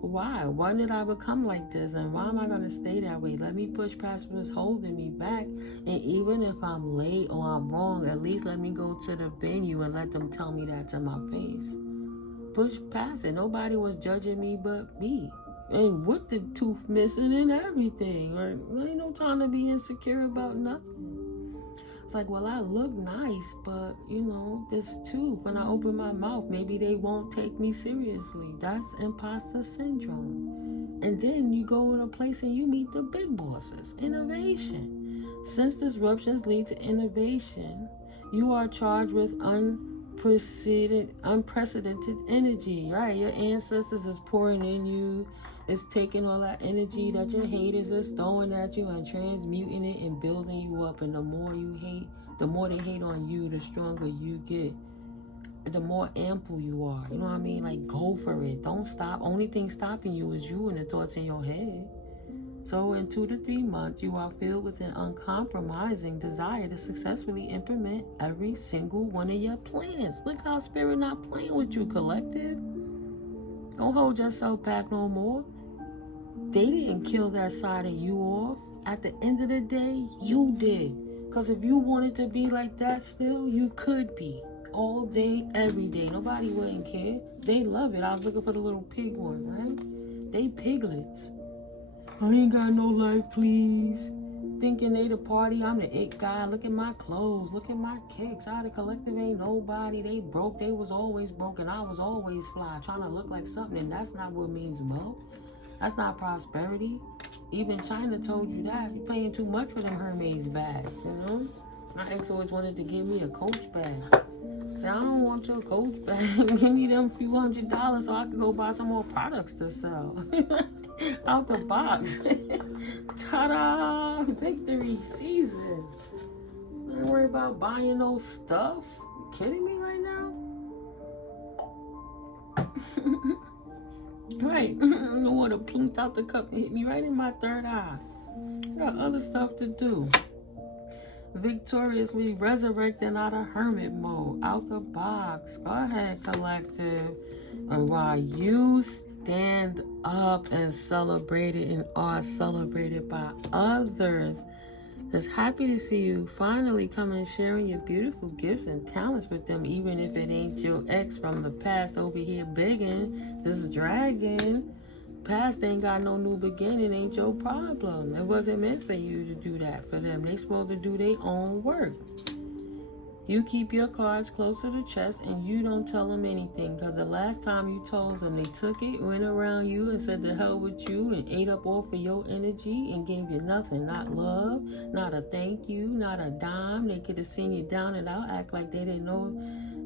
Why? Why did I become like this? And why am I going to stay that way? Let me push past what's holding me back. And even if I'm late or I'm wrong, at least let me go to the venue and let them tell me that to my face. Push past it. Nobody was judging me but me. And with the tooth missing and everything. Right? There ain't no time to be insecure about nothing. It's like, well, I look nice, but, this tooth, when I open my mouth, maybe they won't take me seriously. That's imposter syndrome. And then you go in a place and you meet the big bosses. Innovation. Since disruptions lead to innovation, you are charged with unprecedented energy, right? Your ancestors is pouring in you. It's taking all that energy that your haters is throwing at you and transmuting it and building you up. And the more you hate, the more they hate on you, the stronger you get. The more ample you are. You know what I mean? Like, go for it. Don't stop. Only thing stopping you is you and the thoughts in your head. So in 2 to 3 months, you are filled with an uncompromising desire to successfully implement every single one of your plans. Look how Spirit not playing with you, collective. Don't hold yourself back no more. They didn't kill that side of you off. At the end of the day, you did. Because if you wanted to be like that still, you could be. All day, every day. Nobody wouldn't care. They love it. I was looking for the little pig one, right? They piglets. I ain't got no life, please. Thinking they the party, I'm the it guy. Look at my clothes, look at my kicks. Out of collective ain't nobody. They broke, they was always broke, and I was always fly, trying to look like something, and that's not what means mo. That's not prosperity. Even China told you that. You're paying too much for them Hermes bags, My ex always wanted to give me a Coach bag. Say, I don't want your Coach bag. Give me them few $100 so I can go buy some more products to sell. Out the box. Ta-da! Victory season. Don't worry about buying no stuff. You kidding me right now? Right. The water plunked out the cup and hit me right in my third eye. Got other stuff to do. Victoriously resurrecting out of hermit mode. Out the box. Go ahead, collective. And while you stand up and celebrate it and are celebrated by others, just happy to see you finally come and sharing your beautiful gifts and talents with them, even if it ain't your ex from the past over here begging, this dragon. Past ain't got no new beginning, ain't your problem. It wasn't meant for you to do that for them. They supposed to do their own work. You keep your cards close to the chest and you don't tell them anything, because the last time you told them, they took it, went around you and said the hell with you and ate up off of your energy and gave you nothing. Not love, not a thank you, not a dime. They could have seen you down and out, act like they didn't know.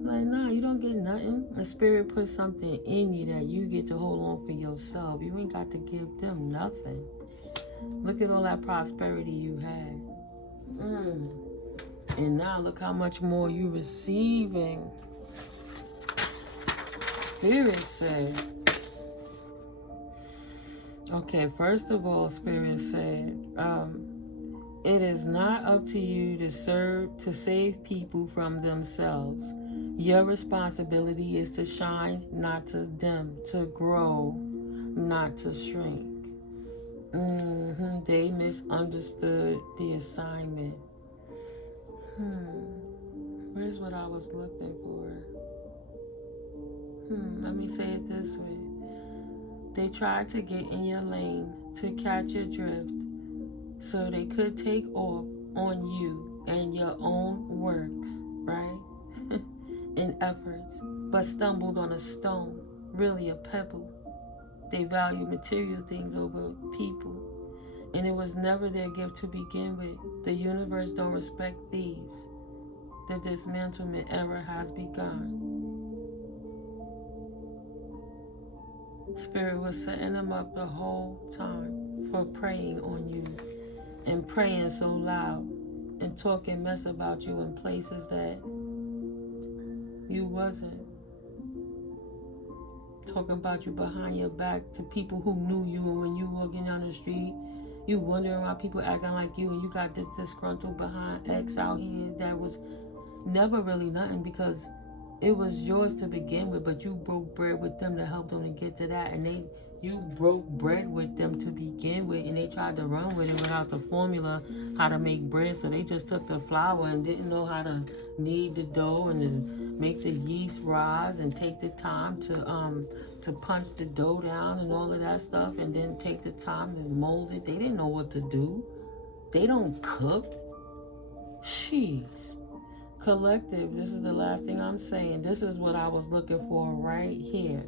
Like, nah, you don't get nothing. The spirit puts something in you that you get to hold on for yourself. You ain't got to give them nothing. Look at all that prosperity you had. And now look how much more you receiving. Spirit said. Okay, first of all, Spirit said, it is not up to you to save people from themselves. Your responsibility is to shine, not to dim, to grow, not to shrink. They misunderstood the assignment. Where's what I was looking for? Let me say it this way. They tried to get in your lane to catch your drift so they could take off on you and your own works, right? And efforts, but stumbled on a stone, really a pebble. They value material things over people, and it was never their gift to begin with. The universe don't respect thieves. The dismantlement era has begun. Spirit was setting them up the whole time for preying on you, and praying so loud and talking mess about you in places that you wasn't. Talking about you behind your back to people who knew you, and when you walking down the street, you wondering why people acting like you, and you got this disgruntled behind ex out here that was never really nothing, because it was yours to begin with, but you broke bread with them to help them to get to that, and you broke bread with them to begin with, and they tried to run with it without the formula how to make bread. So they just took the flour and didn't know how to knead the dough and to make the yeast rise and take the time to punch the dough down and all of that stuff, and then take the time to mold it. They didn't know what to do. They don't cook. Jeez. Collective, this is the last thing I'm saying. This is what I was looking for right here.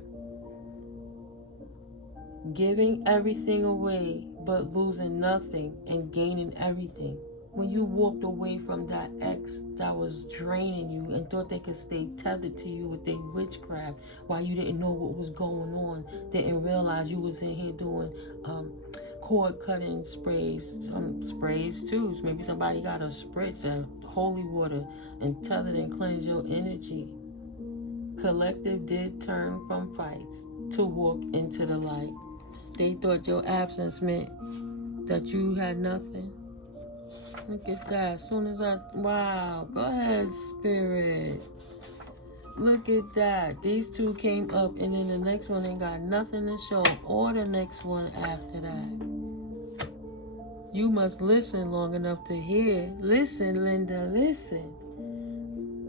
Giving everything away, but losing nothing and gaining everything. When you walked away from that ex that was draining you and thought they could stay tethered to you with their witchcraft while you didn't know what was going on, didn't realize you was in here doing cord cutting sprays, some sprays too. So maybe somebody got a spritz of holy water and tethered and cleanse your energy. Collective did turn from fights to walk into the light. They thought your absence meant that you had nothing. Look at that. As soon as wow. Go ahead, Spirit. Look at that. These two came up, and then the next one ain't got nothing to show. Or the next one after that. You must listen long enough to hear. Listen, Linda, listen.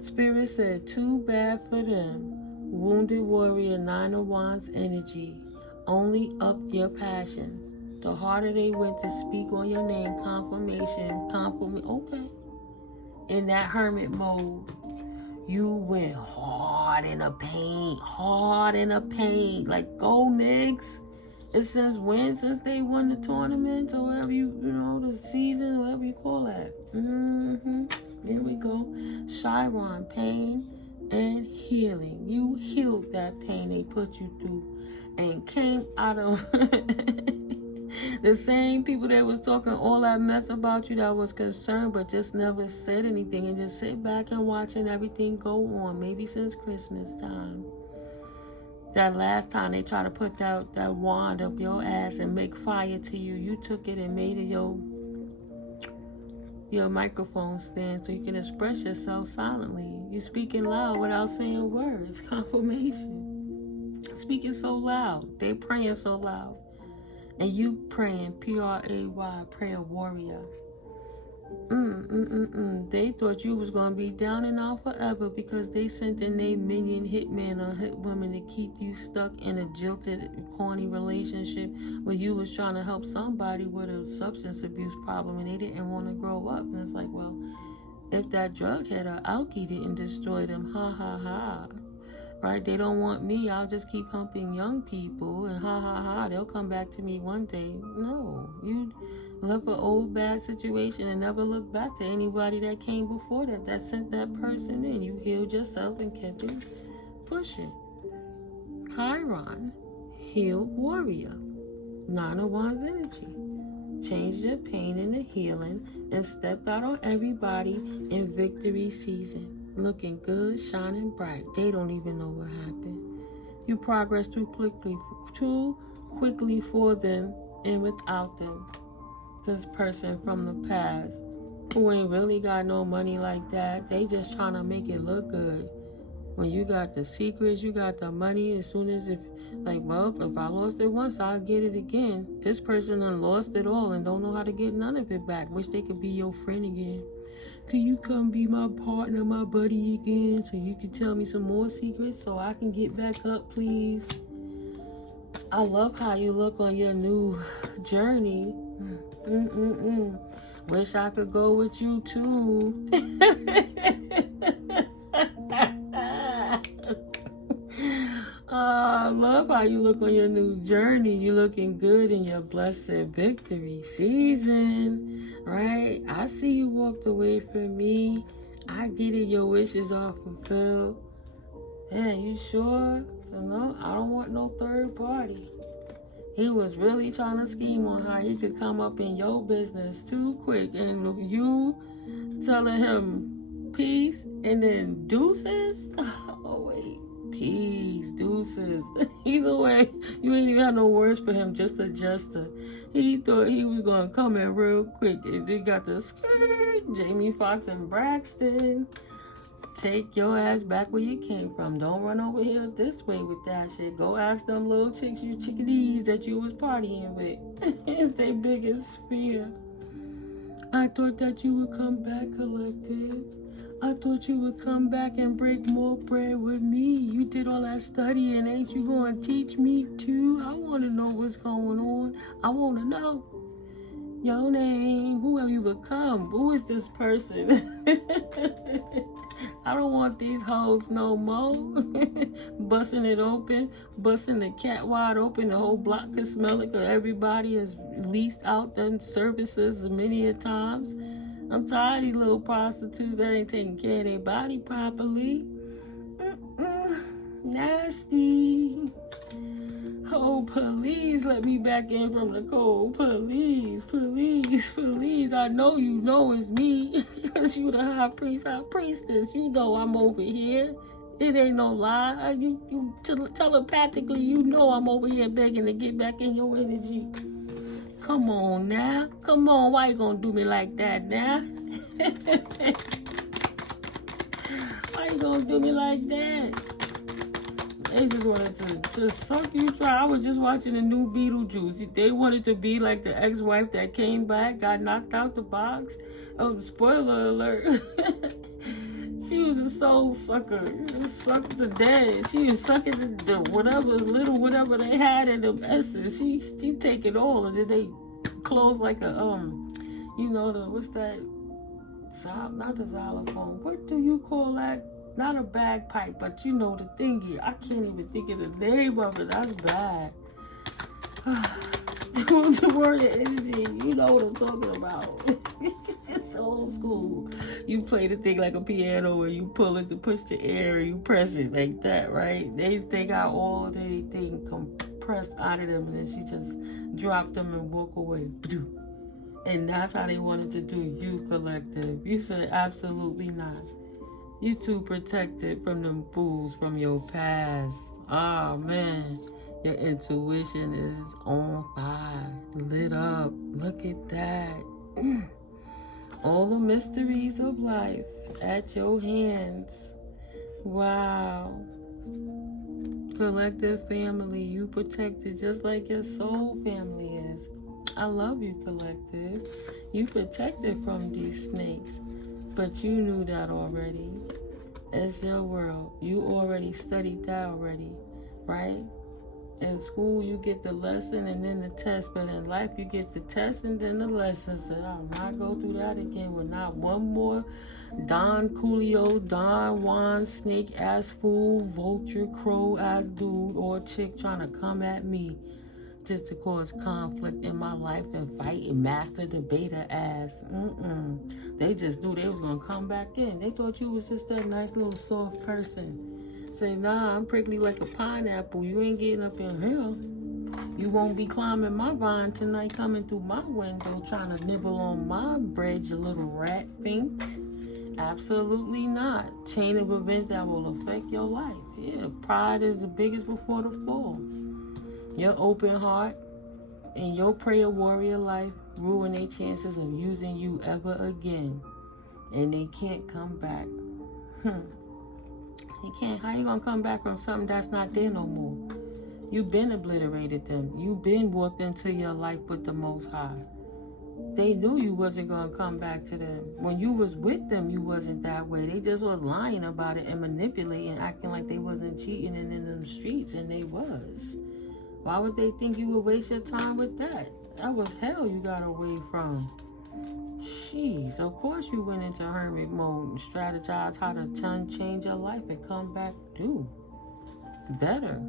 Spirit said, too bad for them. Wounded warrior, 9 of Wands energy. Only upped your passions. The harder they went to speak on your name, confirmation, okay. In that hermit mode, you went hard in the paint. Like, go, Knicks. It's since when? Since they won the tournament, or whatever the season, whatever you call that. Here we go. Chiron, pain and healing. You healed that pain they put you through and came out of the same people that was talking all that mess about you, that was concerned but just never said anything, and just sit back and watching everything go on, maybe since Christmas time. That last time they tried to put that wand up your ass and make fire to you, you took it and made it your microphone stand so you can express yourself silently. You speaking loud without saying words. Confirmation. Speaking so loud. They praying so loud. And you praying, P-R-A-Y, prayer warrior. They thought you was going to be down and out forever because they sent in their minion hitman or hit women to keep you stuck in a jilted, corny relationship where you was trying to help somebody with a substance abuse problem and they didn't want to grow up. And it's like, well, if that drug head or alky didn't destroy them. Ha ha ha. Right? They don't want me. I'll just keep humping young people and ha ha ha. They'll come back to me one day. No. You left an old bad situation and never look back to anybody that came before that sent that person in. You healed yourself and kept it pushing. Chiron, healed warrior. Nine of Wands energy. Changed their pain into healing and stepped out on everybody in victory season. Looking good, shining bright. They don't even know what happened. You progress too quickly for them and without them. This person from the past who ain't really got no money like that, they just trying to make it look good. When you got the secrets, you got the money, as soon as if I lost it once, I'll get it again. This person done lost it all and don't know how to get none of it back. Wish they could be your friend again. Can you come be my partner, my buddy again, so you can tell me some more secrets so I can get back up, please? I love how you look on your new journey. Wish I could go with you too. I love how you look on your new journey. You're looking good in your blessed victory season, right? I see you walked away from me. I get it, your wishes are fulfilled. Yeah, you sure? So no, I don't want no third party. He was really trying to scheme on how he could come up in your business too quick, and you telling him peace and then deuces? Oh wait. Peace, deuces. Either way, you ain't even got no words for him, just a jester. He thought he was gonna come in real quick. And they got the skirt, Jamie Foxx and Braxton. Take your ass back where you came from. Don't run over here this way with that shit. Go ask them little chicks, you chickadees that you was partying with. It's their biggest fear. I thought that you would come back, Collective. I thought you would come back and break more bread with me. You did all that studying. Ain't you going to teach me too? I want to know what's going on. I want to know your name. Who have you become? Who is this person? I don't want these hoes no more. Busting it open. Busting the cat wide open. The whole block can smell it because everybody has leased out them services many a times. I'm tired of these little prostitutes that ain't taking care of their body properly. Nasty. Oh, please let me back in from the cold. Please, please, please. I know you know it's me. Because you the high priestess. You know I'm over here. It ain't no lie. You telepathically, you know I'm over here begging to get back in your energy. Come on now. Come on. Why you gonna do me like that now? Why you gonna do me like that? They just wanted to just suck you dry. I was just watching the new Beetlejuice. They wanted to be like the ex-wife that came back, got knocked out the box. Oh, spoiler alert. She was a soul sucker. Sucked to death. She was sucking the whatever they had in the essence. She take it all, and then they close like a what's that? Not the xylophone. What do you call that? Not a bagpipe, but you know the thingy. I can't even think of the name of it. That's bad. The word of energy. You know what I'm talking about. It's old school. You play the thing like a piano where you pull it to push the air and you press it like that, right? They got all they thing compressed out of them, and then she just dropped them and walk away. And that's how they wanted to do you, Collective. You said absolutely not. You too protected from them fools from your past. Oh man, your intuition is on fire, lit up. Look at that. All the mysteries of life at your hands. Wow. Collective family, you protected just like your soul family is. I love you, Collective. You protected from these snakes. But you knew that already. It's your world. You already studied that already, right? In school, you get the lesson and then the test, but in life, you get the test and then the lesson. So I'll not go through that again with not one more Don Coolio, Don Juan, snake ass fool, vulture, crow ass dude or chick trying to come at me just to cause conflict in my life and fight and master debater ass. They just knew they was gonna come back in. They thought you was just that nice little soft person. Say, nah, I'm prickly like a pineapple. You ain't getting up in here. You won't be climbing my vine tonight, coming through my window, trying to nibble on my bread, you little rat think. Absolutely not. Chain of events that will affect your life. Yeah, pride is the biggest before the fall. Your open heart and your prayer warrior life ruin their chances of using you ever again. And they can't come back. You can't. How you gonna come back from something that's not there no more? You been obliterated them. You been walked into your life with the Most High. They knew you wasn't gonna come back to them. When you was with them, you wasn't that way. They just was lying about it and manipulating, acting like they wasn't cheating and in them streets, and they was. Why would they think you would waste your time with that? That was hell you got away from. Jeez, of course you went into hermit mode and strategized how to change your life and come back new. Better.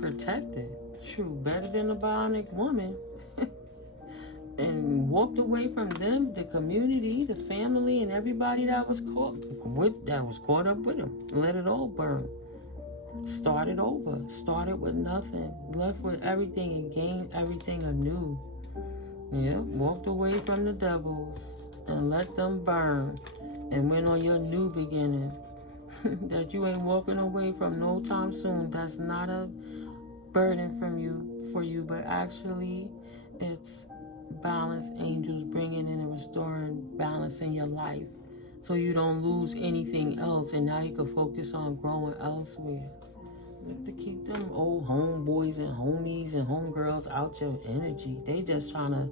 Protected. True, better than a bionic woman. And walked away from them, the community, the family, and everybody that was caught up with them. Let it all burn. Started over. Started with nothing. Left with everything and gained everything anew. Yeah, walked away from the devils and let them burn and went on your new beginning. That you ain't walking away from no time soon. That's not a burden for you, but actually it's balance angels bringing in and restoring balance in your life so you don't lose anything else, and now you can focus on growing elsewhere. To keep them old homeboys and homies and homegirls out your energy. They just trying to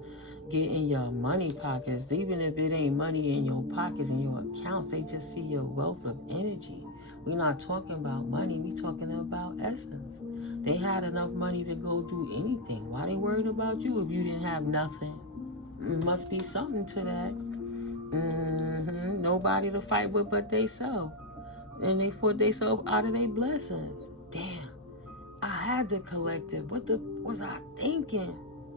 get in your money pockets. Even if it ain't money in your pockets and your accounts, they just see your wealth of energy. We're not talking about money, we talking about essence. They had enough money to go do anything. Why they worried about you if you didn't have nothing? It must be something to that. Nobody to fight with but they self. And they fought they self out of their blessings. Damn, I had to collect it. What was I thinking?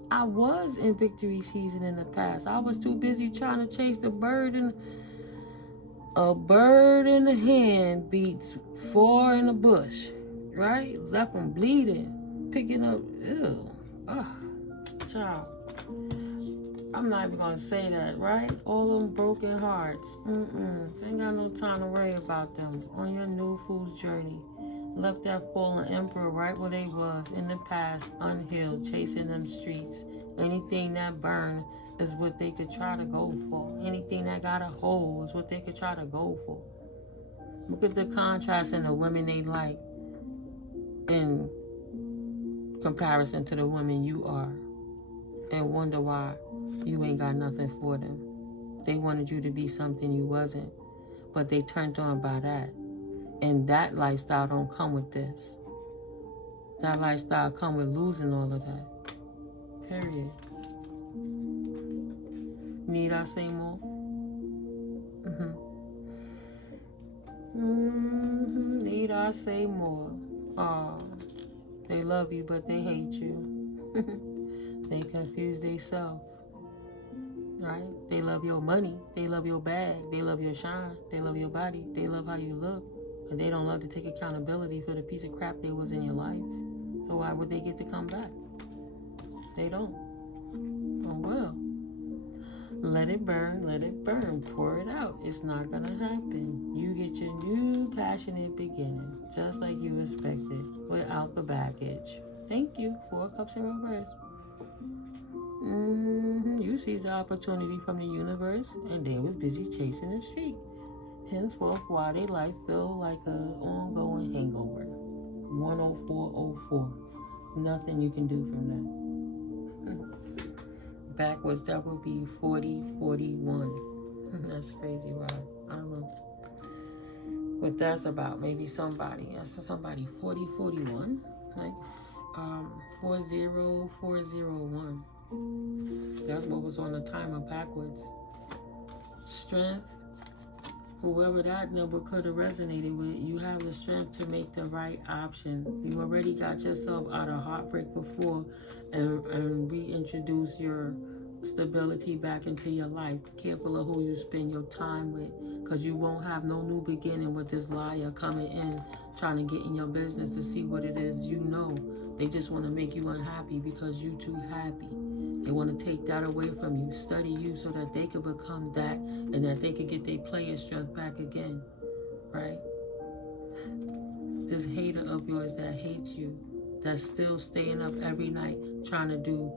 I was in victory season in the past. I was too busy trying to chase the bird, and a bird in the hand beats 4 in the bush, right? Left them bleeding, picking up, ew. Child. I'm not even gonna say that, right? All them broken hearts. Ain't got no time to worry about them. On your new fool's journey. Left that fallen emperor right where they was in the past, unhealed, chasing them streets. Anything that burned is what they could try to go for. Anything that got a hole is what they could try to go for. Look at the contrast in the women they like in comparison to the women you are, and wonder why you ain't got nothing for them. They wanted you to be something you wasn't, but they turned on by that. And that lifestyle don't come with this. That lifestyle come with losing all of that. Period. Need I say more? Need I say more? They love you, but they hate you. They confuse themselves. Right? They love your money. They love your bag. They love your shine. They love your body. They love how you look. And they don't love to take accountability for the piece of crap that was in your life. So why would they get to come back? They don't. Oh well. Let it burn, pour it out. It's not gonna happen. You get your new passionate beginning, just like you expected, without the baggage. Thank you. 4 cups in reverse. You seize the opportunity from the universe, and they was busy chasing the street. Henceforth, why their life feel like an ongoing hangover. 10404. Nothing you can do from that. Backwards, that would be 4041. That's crazy, right? I don't know what that's about. Maybe somebody. That's somebody 4041. Like 40401. That's what was on the timer backwards. Strength. Whoever that number could have resonated with, you have the strength to make the right option. You already got yourself out of heartbreak before and reintroduce your stability back into your life. Be careful of who you spend your time with, because you won't have no new beginning with this liar coming in trying to get in your business to see what it is you know. They just want to make you unhappy because you too happy. They want to take that away from you, study you so that they could become that and that they could get their player strength back again, right? This hater of yours that hates you, that's still staying up every night trying to do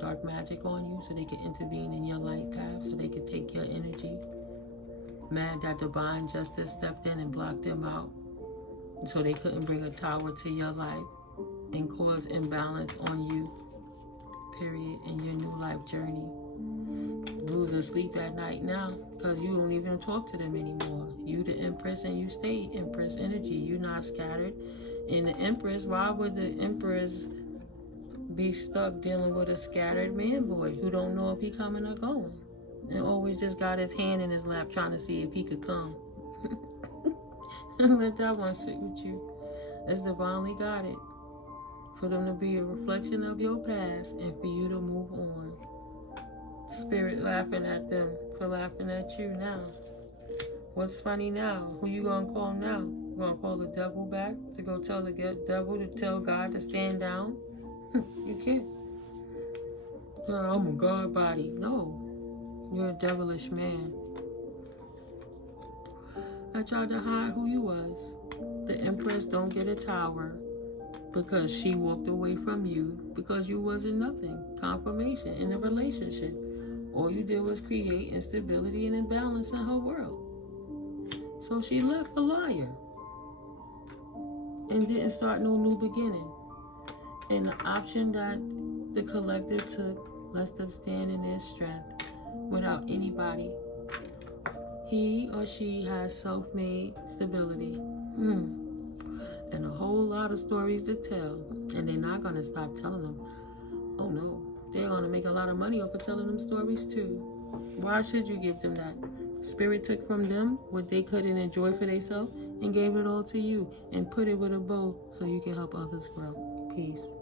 dark magic on you so they can intervene in your light path, so they can take your energy. Mad that divine justice stepped in and blocked them out so they couldn't bring a tower to your life and cause imbalance on you, period, in your new life journey. Losing sleep at night now because you don't even talk to them anymore. You the Empress and you stay Empress energy. You're not scattered. And the Empress, why would the Empress be stuck dealing with a scattered man boy who don't know if he coming or going? And always just got his hand in his lap trying to see if he could come. Let that one sit with you. It's divinely guided for them to be a reflection of your past and for you to move on. Spirit laughing at them for laughing at you now. What's funny now? Who you gonna call now? You gonna call the devil back to go tell the devil to tell God to stand down? You can't. I'm a God body. No. You're a devilish man. I tried to hide who you was. The Empress don't get a tower because she walked away from you because you wasn't nothing. Confirmation in a relationship. All you did was create instability and imbalance in her world. So she left the liar and didn't start no new beginning. And the option that the collective took lets them stand in their strength without anybody. He or she has self-made stability. And a whole lot of stories to tell. And they're not going to stop telling them. Oh no, they're going to make a lot of money off of telling them stories too. Why should you give them that? Spirit took from them what they couldn't enjoy for themselves and gave it all to you and put it with a bow so you can help others grow. Peace.